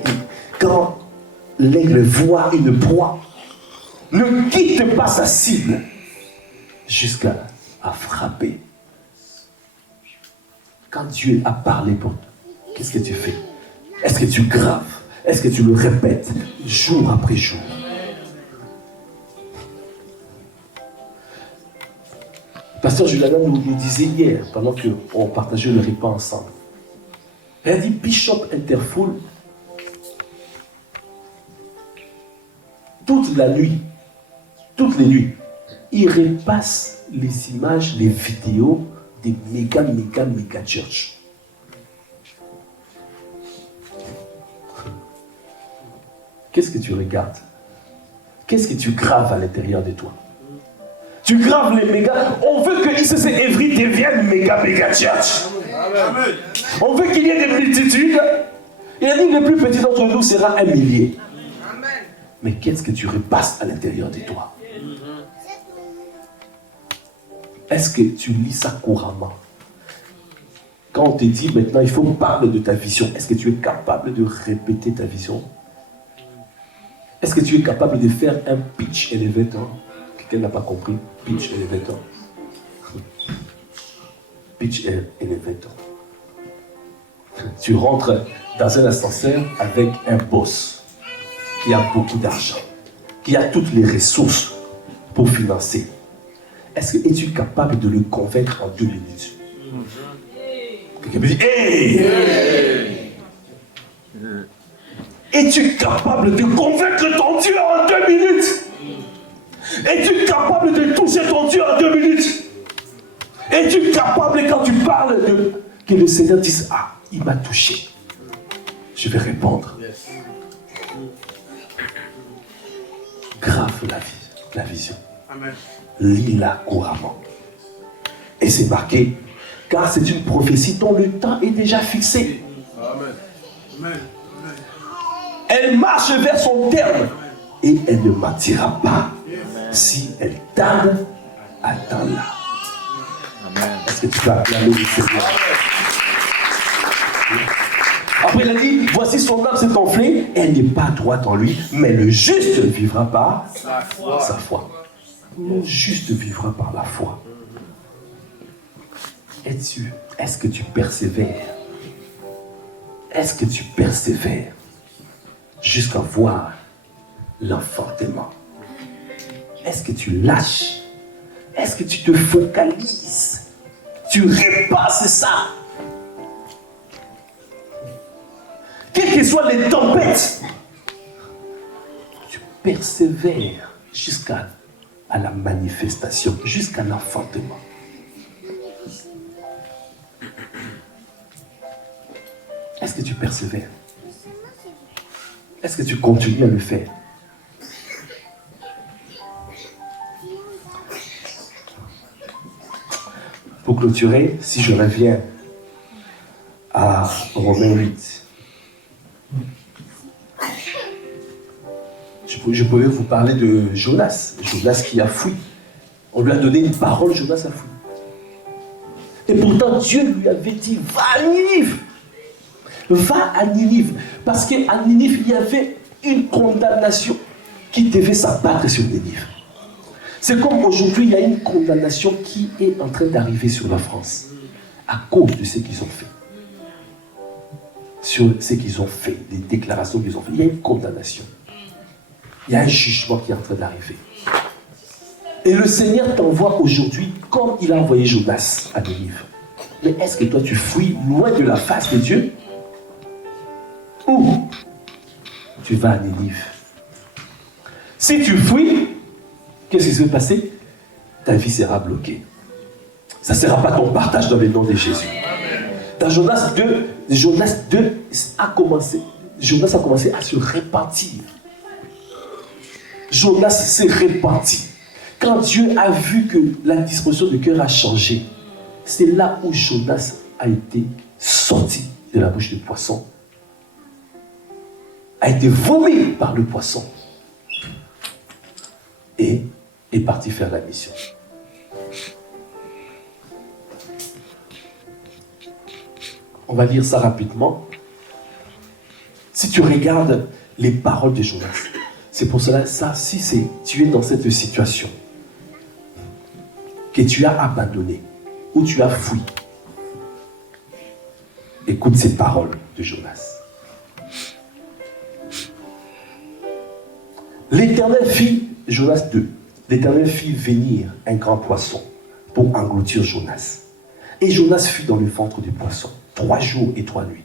quand l'aigle voit une proie, ne quitte pas sa cible jusqu'à frapper. Quand Dieu a parlé pour toi, qu'est-ce que tu fais? Est-ce que tu graves? Est-ce que tu le répètes jour après jour? Pasteur Juliana nous disait hier, pendant qu'on partageait le repas ensemble, elle a dit, Bishop Interfool, toute la nuit, toutes les nuits, il repasse les images, les vidéos des méga church. Qu'est-ce que tu regardes? Qu'est-ce que tu graves à l'intérieur de toi? Tu graves les méga. On veut que ICC Évry devienne méga church. Amen. On veut qu'il y ait des multitudes. Il a dit le plus petit d'entre nous sera 1 millier. Amen. Mais qu'est-ce que tu repasses à l'intérieur de toi? Est-ce que tu lis ça couramment? quand on te dit maintenant, il faut parler de ta vision, est-ce que tu es capable de répéter ta vision? Est-ce que tu es capable de faire un pitch elevator? Quelqu'un n'a pas compris? Pitch elevator. Pitch elevator. Tu rentres dans un ascenseur avec un boss qui a beaucoup d'argent, qui a toutes les ressources pour financer. Es-tu capable de le convaincre en 2 minutes? Quelqu'un me dit, hey! Es-tu capable de convaincre ton Dieu en 2 minutes? Es-tu capable de toucher ton Dieu en 2 minutes? Es-tu capable quand tu parles que le Seigneur dise, ah, il m'a touché. Je vais répondre. Grave la vision. Amen. Lis-la couramment. Et c'est marqué, car c'est une prophétie dont le temps est déjà fixé. Amen. Amen. Elle marche vers son terme et elle ne mentira pas. Si elle tarde, attends-la. Est-ce que tu peux acclamer le Seigneur? Après, il a dit, voici son âme s'est enflée, elle n'est pas droite en lui, mais le juste vivra par sa foi. Le juste vivra par la foi. Est-ce que tu persévères? Est-ce que tu persévères jusqu'à voir l'enfantement? Est-ce que tu lâches? Est-ce que tu te focalises? Tu repasses ça? Quelles que soient les tempêtes, tu persévères jusqu'à la manifestation, jusqu'à l'enfantement. Est-ce que tu persévères? Est-ce que tu continues à le faire? Pour clôturer, si je reviens à Romains 8, je pouvais vous parler de Jonas. Jonas qui a fui. On lui a donné une parole, Jonas a fui. Et pourtant, Dieu lui avait dit, va à Ninive. Va à Ninive. Parce qu'à Ninive, il y avait une condamnation qui devait s'abattre sur Ninive. C'est comme aujourd'hui, il y a une condamnation qui est en train d'arriver sur la France à cause de ce qu'ils ont fait. Sur ce qu'ils ont fait, les déclarations qu'ils ont fait. Il y a une condamnation. Il y a un jugement qui est en train d'arriver. Et le Seigneur t'envoie aujourd'hui comme il a envoyé Jonas à Ninive. Mais est-ce que toi tu fuis loin de la face de Dieu? Ou tu vas à Ninive? Si tu fuis, qu'est-ce qui se va passer? Ta vie sera bloquée. Ça ne sera pas ton partage dans le nom de Jésus. Dans Jonas 2 a commencé à se repentir. Jonas s'est repenti. Quand Dieu a vu que la disposition de cœur a changé, c'est là où Jonas a été sorti de la bouche du poisson, a été vomi par le poisson et est parti faire la mission. On va lire ça rapidement. Si tu regardes les paroles de Jonas, c'est pour cela, si tu es dans cette situation, que tu as abandonné, ou tu as fui, écoute ces paroles de Jonas. L'Éternel fit, Jonas 2, l'Éternel fit venir un grand poisson pour engloutir Jonas. Et Jonas fut dans le ventre du poisson 3 jours et 3 nuits.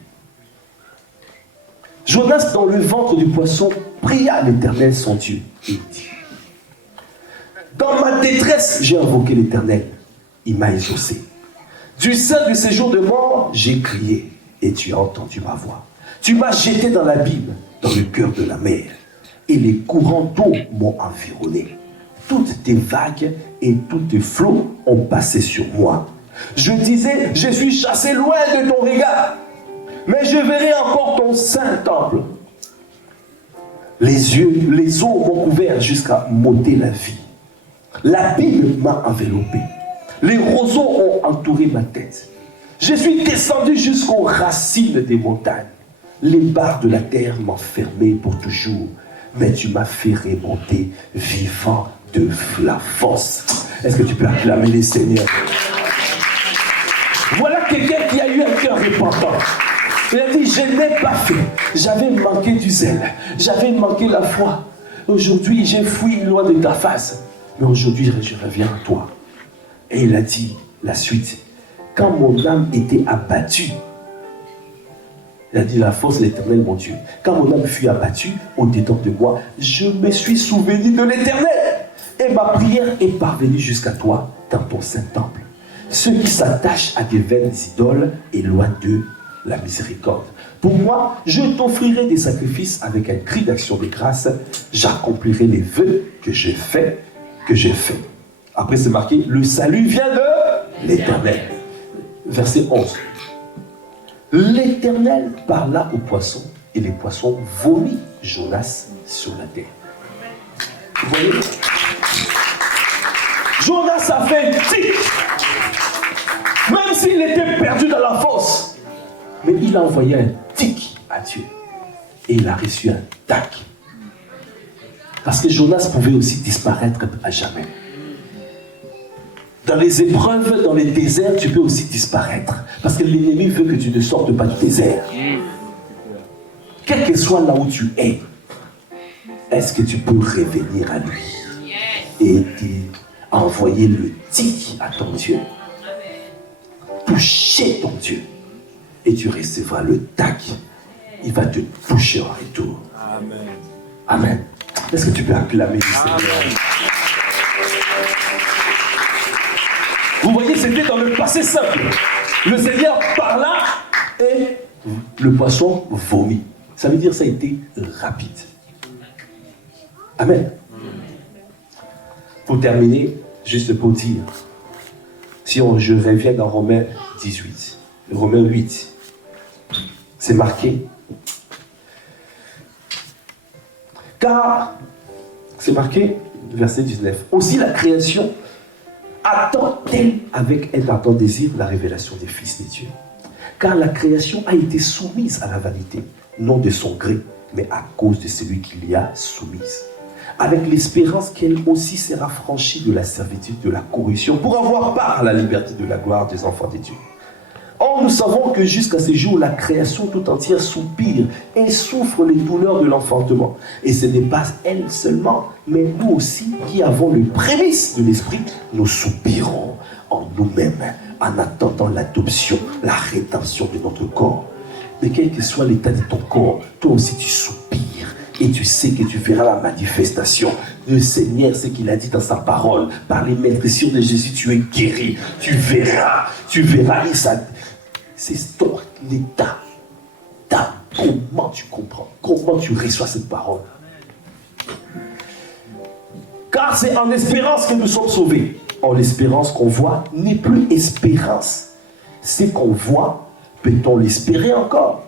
Jonas, dans le ventre du poisson, pria l'Éternel son Dieu et dit, dans ma détresse, j'ai invoqué l'Éternel. Il m'a exaucé. Du sein de ces jours de mort, j'ai crié et tu as entendu ma voix. Tu m'as jeté dans l'abîme, dans le cœur de la mer, et les courants d'eau m'ont environné. Toutes tes vagues et tous tes flots ont passé sur moi. Je disais, je suis chassé loin de ton regard, mais je verrai encore ton saint temple. Les eaux m'ont couvert jusqu'à m'ôter la vie. L'abîme m'a enveloppé. Les roseaux ont entouré ma tête. Je suis descendu jusqu'aux racines des montagnes. Les barres de la terre m'enfermaient pour toujours. Mais tu m'as fait remonter vivant de la force. Est-ce que tu peux acclamer les seigneurs? Voilà quelqu'un qui a eu un cœur repentant. Il a dit, je n'ai pas fait. J'avais manqué du zèle. J'avais manqué la foi. Aujourd'hui, j'ai fui loin de ta face. Mais aujourd'hui, je reviens à toi. Et il a dit la suite. Quand mon âme était abattue, il a dit la force de l'Éternel, mon Dieu. Quand mon âme fut abattue au-dedans de moi, je me suis souvenu de l'Éternel. Et ma prière est parvenue jusqu'à toi dans ton saint temple. Ceux qui s'attachent à des vaines idoles éloignent d'eux la miséricorde. Pour moi, je t'offrirai des sacrifices avec un cri d'action de grâce. J'accomplirai les vœux que j'ai faits. Après, c'est marqué, le salut vient de l'Éternel. Verset 11. L'Éternel parla aux poissons et les poissons vomit Jonas sur la terre. Vous voyez? Jonas a fait tic. Même s'il était perdu dans la fosse. Mais il a envoyé un tic à Dieu. Et il a reçu un tac. Parce que Jonas pouvait aussi disparaître à jamais. Dans les épreuves, dans les déserts, tu peux aussi disparaître. Parce que l'ennemi veut que tu ne sortes pas du désert. Quel que soit là où tu es, est-ce que tu peux revenir à lui et envoyer le tic à ton Dieu, toucher ton Dieu, et tu recevras le tac. Il va te toucher en retour. Amen. Amen. Est-ce que tu peux acclamer le Seigneur? Vous voyez, c'était dans le passé simple. Le Seigneur parla et le poisson vomit. Ça veut dire que ça a été rapide. Amen. Pour terminer, juste pour dire, si je reviens dans Romains 18, Romains 8, c'est marqué. Car, c'est marqué, verset 19, aussi la création attend-elle avec un ardent désir la révélation des fils de Dieu. Car la création a été soumise à la vanité, non de son gré, mais à cause de celui qui l'y a soumise. Avec l'espérance qu'elle aussi sera franchie de la servitude de la corruption pour avoir part à la liberté de la gloire des enfants de Dieu. Or, nous savons que jusqu'à ce jour, la création tout entière soupire et souffre les douleurs de l'enfantement. Et ce n'est pas elle seulement, mais nous aussi qui avons le prémice de l'esprit, nous soupirons en nous-mêmes en attendant l'adoption, la rédemption de notre corps. Mais quel que soit l'état de ton corps, toi aussi tu soupires. Et tu sais que tu verras la manifestation. Le Seigneur, ce qu'il a dit dans sa parole, par les maîtrises de Jésus, tu es guéri. Tu verras. Et ça, c'est ton état d'âme. Comment tu comprends? Comment tu reçois cette parole? Car c'est en espérance que nous sommes sauvés. En l'espérance qu'on voit n'est plus espérance. Ce qu'on voit, peut-on l'espérer encore?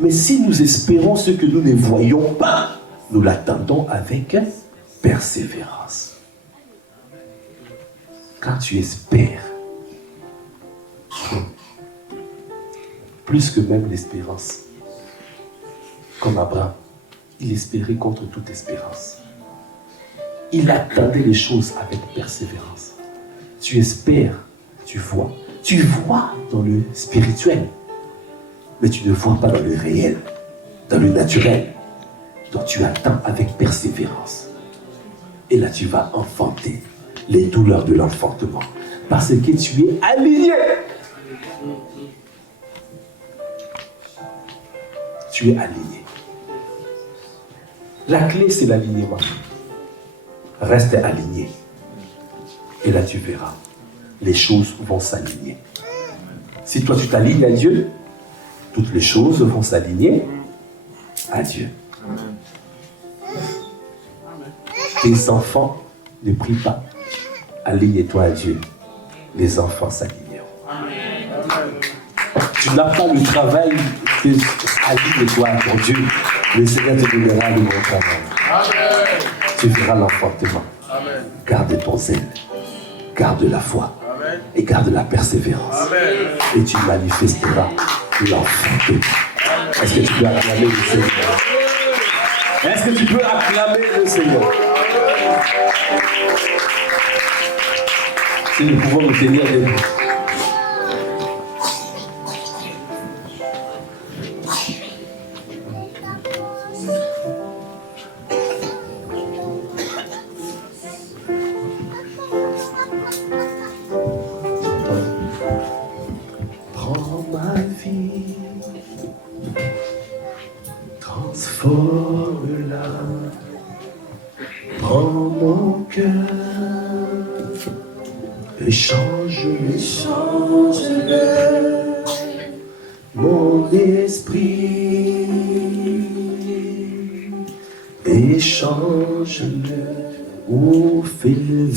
Mais si nous espérons ce que nous ne voyons pas, nous l'attendons avec persévérance. Quand tu espères, plus que même l'espérance, comme Abraham, il espérait contre toute espérance. Il attendait les choses avec persévérance. Tu espères, tu vois. Tu vois dans le spirituel, mais tu ne vois pas dans le réel, dans le naturel. Donc tu attends avec persévérance. Et là tu vas enfanter les douleurs de l'enfantement. Parce que tu es aligné. Tu es aligné. La clé c'est l'alignement. Reste aligné. Et là tu verras. Les choses vont s'aligner. Si toi tu t'alignes à Dieu, toutes les choses vont s'aligner à Dieu. Tes enfants ne prient pas. Aligne-toi à Dieu. Les enfants s'aligneront. Tu n'as pas le travail que aligne-toi à ton Dieu. Le Seigneur te donnera le bon travail. Tu verras l'enfantement. Garde ton zèle. Garde la foi. et garde la persévérance. Et tu manifesteras l'enfant. Est-ce que tu peux acclamer le Seigneur? Est-ce que tu peux acclamer le Seigneur? Si nous pouvons nous tenir debout. Prends ma vie, transforme-la. Prends mon cœur et change-le, mon esprit, et change-le, ou fais-le,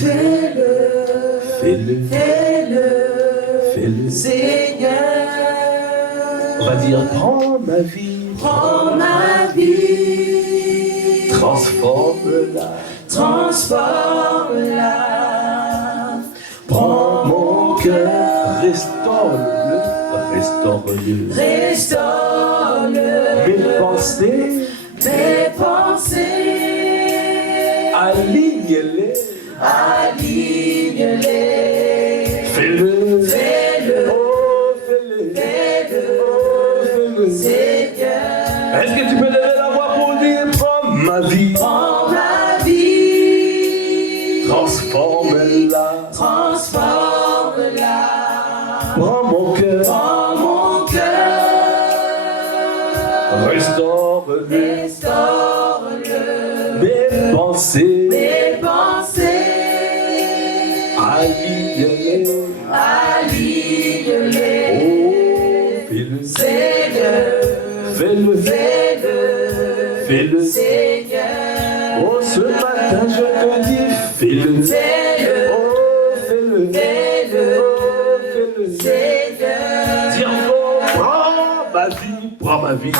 Seigneur. On va dire, prends ma vie, transforme-la, prends mon cœur, restaure-le, mes pensées, aligne-les, fais-le, oh fais-le, Seigneur. Est-ce que tu peux lever la voix pour dire, prends ma vie, transforme-la, prends mon cœur, restaure-le, mes pensées, aligne-les, oh fais-le, fais-le, oh ce matin je te dis, fais-le, oh fais-le, dis encore, prends ma vie,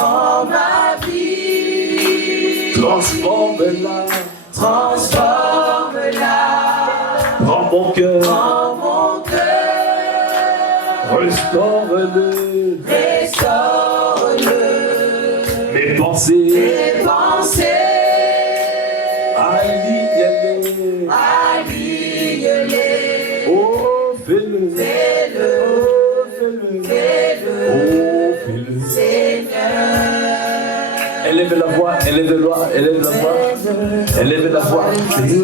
transforme-la, prends mon cœur, restaure-le, mes pensées, aligne-les, oh fais-le, oh fais-le, élève la voix, élève la voix, élève la voix, élève la voix, fais-le,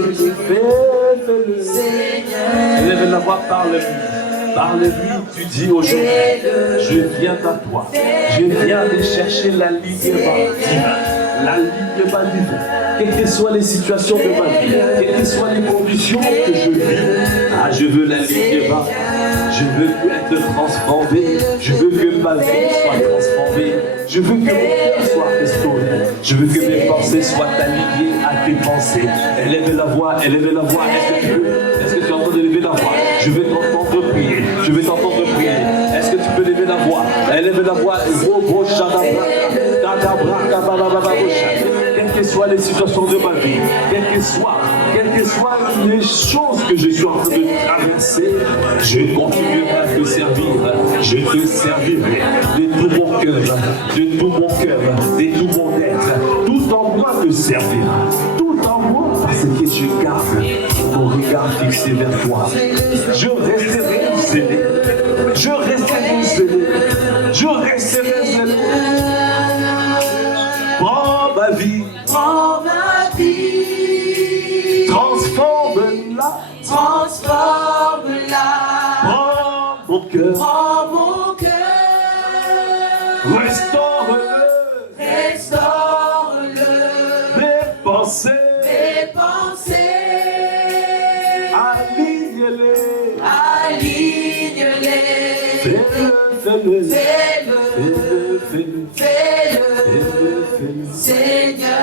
élève la voix, parle-lui. Parle-lui, tu dis aujourd'hui, je viens à toi, je viens de chercher la ligne divine, quelles que soient les situations de ma vie, quelles que soient les conditions que je vis, je veux la ligne bas, je veux être transformé, je veux que ma vie soit transformée, je veux que mon cœur soit restauré, je veux que mes pensées soient alignées à tes pensées. Élève la voix, est-ce que tu peux, est-ce que tu entends élever la voix? Je vais t'entendre prier, est-ce que tu peux lever la voix? Élève la voix, quelles que soient les situations de ma vie, quelles que soient les choses que je suis en train de traverser, je continuerai à te servir, je te servirai de tout mon cœur, de tout mon être, tout en moi te servira, tout en moi, parce que je garde mon regard fixé vers toi. Je resterai zélé, prends ma vie, transforme-la, prends mon cœur, restaure-le, mes pensées, aligne-les, fais-le, Seigneur.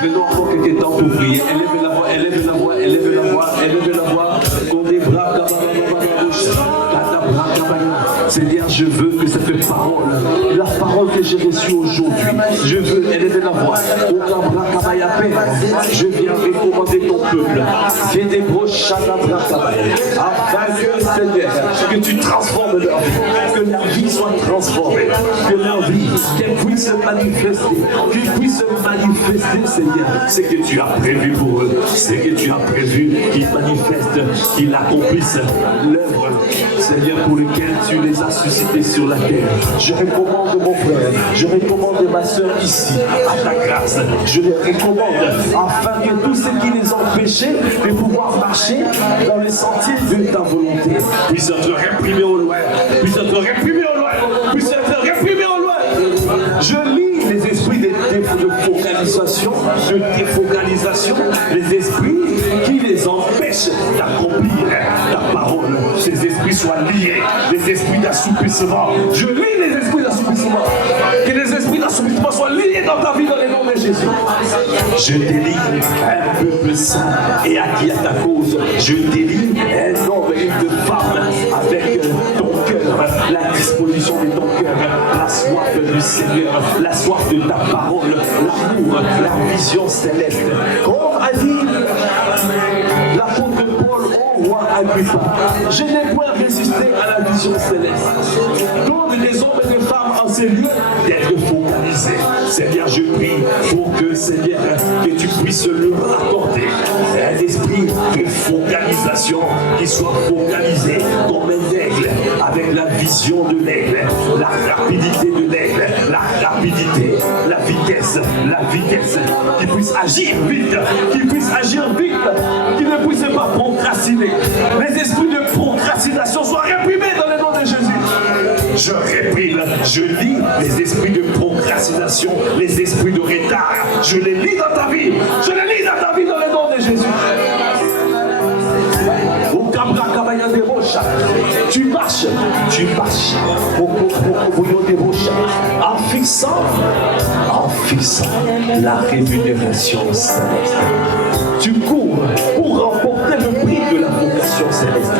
Venons encore quelques temps pour prier. Élève la voix. Qu'on des bras, Seigneur, je veux que cette parole, la parole que j'ai reçue aujourd'hui, je veux élever la voix. Je viens recommander ton peuple. Afin que, Seigneur, que tu transformes leur vie, que leur vie soit transformée, que leur vie, qu'elle puisse se manifester, qu'ils puissent se manifester, Seigneur, ce que tu as prévu pour eux, ce que tu as prévu qu'ils manifestent, qu'ils accomplissent l'œuvre, Seigneur, pour laquelle tu les as suscités sur la terre. Je recommande mon frère, je recommande ma soeur ici, à ta grâce, je les recommande afin que tout ce qui les empêchait de pouvoir marcher dans les sentiers de ta volonté puisse être réprimé au loin, puisse être réprimé au loin, puisse être réprimé au loin. Je lis les esprits de focalisation, de défocalisation, les esprits qui les empêchent d'accomplir ta parole. Ces esprits soient liés, les esprits d'assoupissement. Je lis les esprits d'assoupissement. Que les esprits d'assoupissement soient liés dans ta vie dans le nom de Jésus. Je délivre un peuple saint et acquis à ta cause. Je délivre un homme et une femme avec ton cœur, la disposition de ton cœur, la soif du Seigneur, la soif de ta parole, l'amour, la vision céleste. Comme a dit l'apôtre Paul au roi Agrippa, je n'ai point résisté à la vision céleste. Donc des hommes et des femmes en ces lieux d'être focalisés. Seigneur, je prie pour que, Seigneur, que tu puisses leur accorder un esprit de focalisation qui soit focalisé comme un aigle, avec la vision de l'aigle, la rapidité de l'aigle, la rapidité, la vitesse, qui puisse agir vite, qui ne puisse pas procrastiner. Les esprits de procrastination soient réprimés dans le nom de Jésus. Je réprime, je lis les esprits de procrastination, les esprits de retard. Je les lis dans ta vie. Je les lis dans ta vie dans le nom de Jésus. Tu marches en fixant la rémunération céleste. Tu cours pour remporter le prix de la vocation céleste.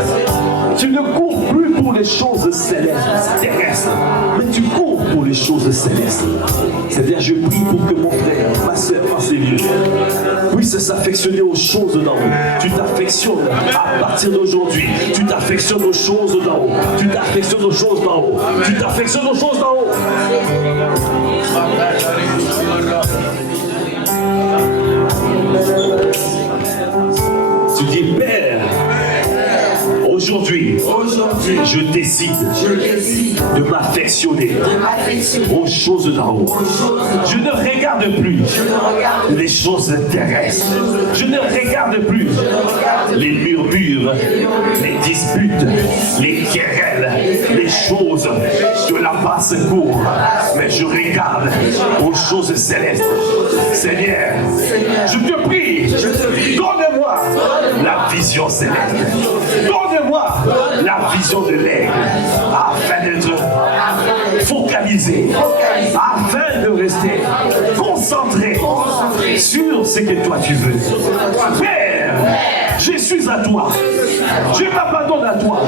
Tu ne cours plus pour les choses célestes, terrestres, mais tu cours pour les choses célestes. C'est-à-dire, je prie pour que mon frère, ma soeur, en ces lieux, puisse s'affectionner aux choses d'en haut. Tu t'affectionnes à partir d'aujourd'hui. Tu t'affectionnes aux choses d'en haut. Tu t'affectionnes aux choses d'en haut. Tu t'affectionnes aux choses d'en haut. Tu dis, Père, aujourd'hui, je décide de m'affectionner aux choses d'en haut. Je ne regarde plus les choses terrestres. Je ne regarde plus les murmures, les disputes, les querelles, les choses de la basse cour. Mais je regarde aux choses célestes. Seigneur, je te prie, donne-moi la vision céleste. Donne-moi la vision de l'aigle afin d'être focalisé, afin de rester concentré sur ce que toi tu veux. Père, je suis à toi. Je m'abandonne à toi.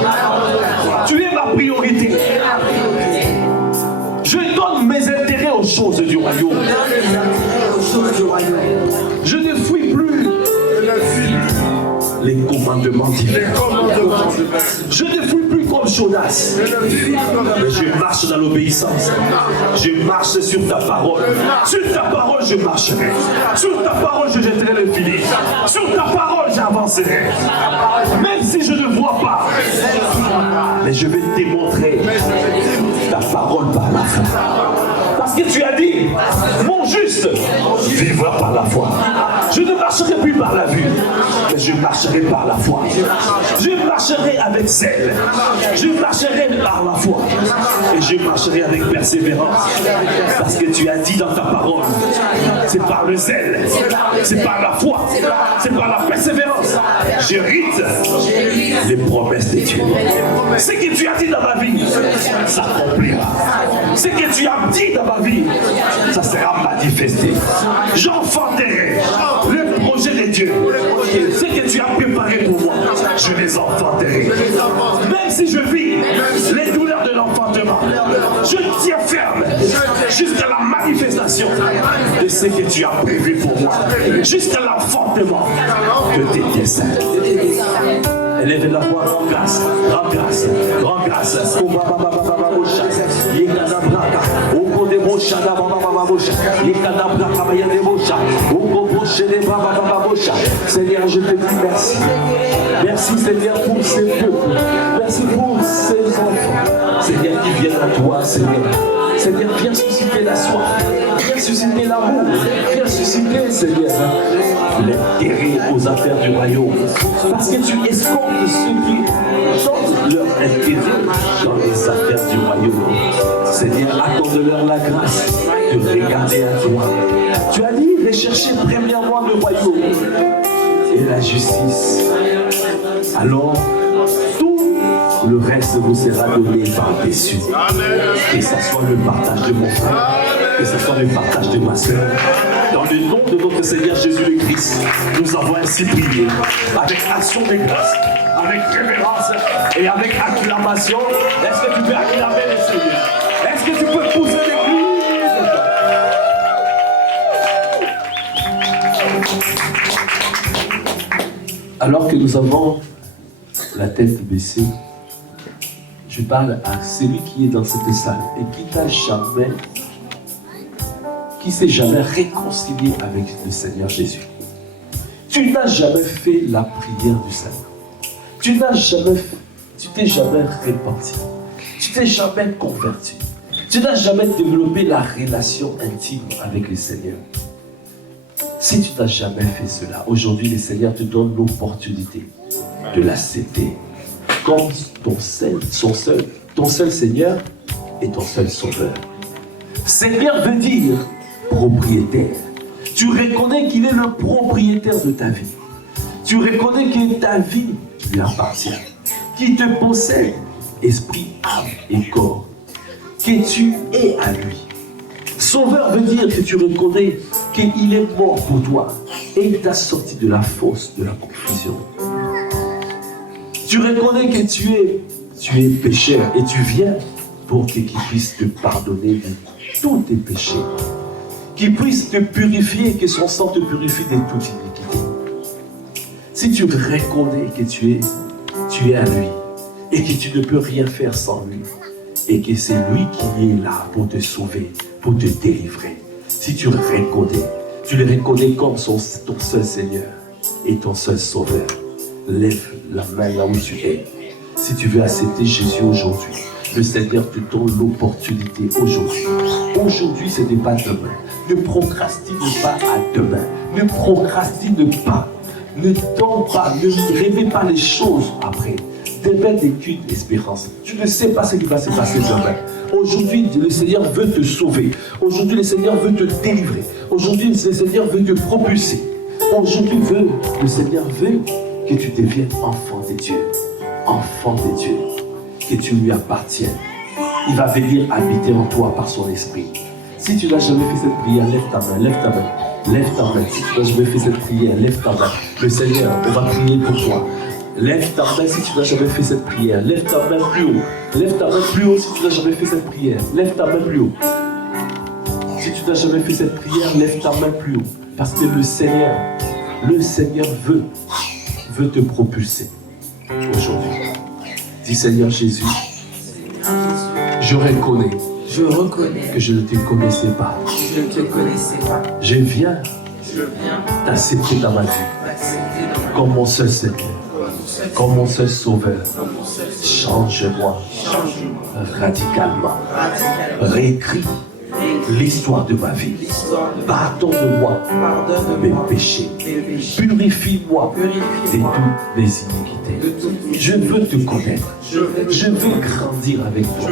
Tu es ma priorité. Je donne mes intérêts aux choses du royaume. Je ne fuis plus les commandements divins. Je ne fuis plus comme Jonas, mais je marche dans l'obéissance. Je marche sur ta parole. Sur ta parole, je marcherai. Sur ta parole, je jetterai le filet. Sur ta parole, j'avancerai. Même si je ne vois pas, mais je vais te démontrer ta parole par la foi. Parce que tu as dit, mon juste vivra par la foi. Je ne marcherai plus par la vue, mais je marcherai par la foi. Je marcherai avec zèle. Je marcherai par la foi. Et je marcherai avec persévérance. Parce que tu as dit dans ta parole, c'est par le zèle, c'est par la foi, c'est par la persévérance. J'hérite les promesses de Dieu. Ce que tu as dit dans ma vie, s'accomplira. Ce que tu as dit dans ma vie, ça sera manifesté. J'enfanterai le projet de Dieu. Ce que tu as préparé pour moi, je je les enfanterai. Même si je vis les douleurs de l'enfantement, je tiens ferme jusqu'à la manifestation de ce que tu as prévu pour moi, jusqu'à l'enfantement de tes desseins. Élève la voix, rends grâce, rends grâce, rends grâce. Seigneur, je te dis merci. Merci Seigneur pour ces peuples. Merci pour ces enfants. Seigneur, qui viennent à toi, Seigneur. Seigneur, viens susciter la soif. Viens susciter l'amour. Viens susciter, Seigneur, l'intérêt aux affaires du royaume. Parce que tu escomptes ceux qui chantent leur intérêt dans les affaires du royaume. Seigneur, accorde-leur la grâce de regarder à toi. Tu as dit, recherchez premièrement le royaume et la justice. Alors, tout le reste vous sera donné par-dessus. Que ce soit le partage de mon frère, que ce soit le partage de ma soeur. Dans le nom de notre Seigneur Jésus le Christ, nous avons ainsi prié avec action de grâce, avec révérence et avec acclamation. Est-ce que tu peux acclamer le Seigneur? Est-ce que tu peux pousser l'église? Alors que nous avons la tête baissée, je parle à celui qui est dans cette salle et qui s'est jamais réconcilié avec le Seigneur Jésus. Tu n'as jamais fait la prière du salut. Tu t'es jamais repenti. Tu t'es jamais converti. Tu n'as jamais développé la relation intime avec le Seigneur. Si tu n'as jamais fait cela, aujourd'hui le Seigneur te donne l'opportunité de l'accepter comme ton seul Seigneur et ton seul Sauveur. Seigneur veut dire propriétaire. Tu reconnais qu'il est le propriétaire de ta vie. Tu reconnais que ta vie lui appartient, qu'il te possède, esprit, âme et corps, que tu es à lui. Sauveur veut dire que tu reconnais qu'il est mort pour toi et il t'a sorti de la fosse, de la confusion. Tu reconnais que tu es pécheur et tu viens pour qu'il puisse te pardonner de tous tes péchés, qu'il puisse te purifier, que son sang te purifie de toute iniquité. Si tu reconnais que tu es à lui et que tu ne peux rien faire sans lui et que c'est lui qui est là pour te sauver, pour te délivrer, si tu le reconnais comme ton seul Seigneur et ton seul Sauveur, lève la main là où tu es. Si tu veux accepter Jésus aujourd'hui, le Seigneur te donne l'opportunité aujourd'hui. Aujourd'hui, ce n'est pas demain. Ne procrastine pas à demain. Ne procrastine pas. Ne tente pas. Ne rêvez pas les choses après. Demain n'est qu'une espérance. Tu ne sais pas ce qui va se passer demain. Aujourd'hui, le Seigneur veut te sauver. Aujourd'hui, le Seigneur veut te délivrer. Aujourd'hui, le Seigneur veut te propulser. Aujourd'hui, le Seigneur veut que tu deviennes enfant de Dieu. Enfant de Dieu. Que tu lui appartiennes. Il va venir habiter en toi par son esprit. Si tu n'as jamais fait cette prière, lève ta main, lève ta main, lève ta main. Si tu n'as jamais fait cette prière, lève ta main. Le Seigneur va prier pour toi. Lève ta main si tu n'as jamais fait cette prière. Lève ta main plus haut. Lève ta main plus haut si tu n'as jamais fait cette prière. Lève ta main plus haut. Si tu n'as jamais fait cette prière, lève ta main plus haut. Parce que le Seigneur veut te propulser aujourd'hui. Dis Seigneur Jésus, je reconnais que je ne te connaissais pas. Je viens t'accepter dans ma vie comme mon seul Seigneur, comme mon seul Sauveur. Change-moi radicalement. Réécris l'histoire de ma vie. Pardonne-moi mes péchés. Purifie-moi de toutes mes iniquités. Je veux te connaître. Je veux grandir avec toi.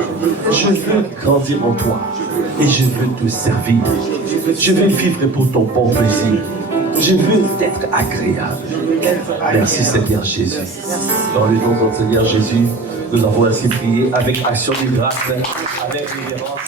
Je veux grandir en toi. Et je veux te servir. Je veux vivre pour ton bon plaisir. Je veux être agréable. Merci Seigneur Jésus. Dans le nom de notre Seigneur Jésus, nous avons ainsi prié avec action de grâce, avec révérence.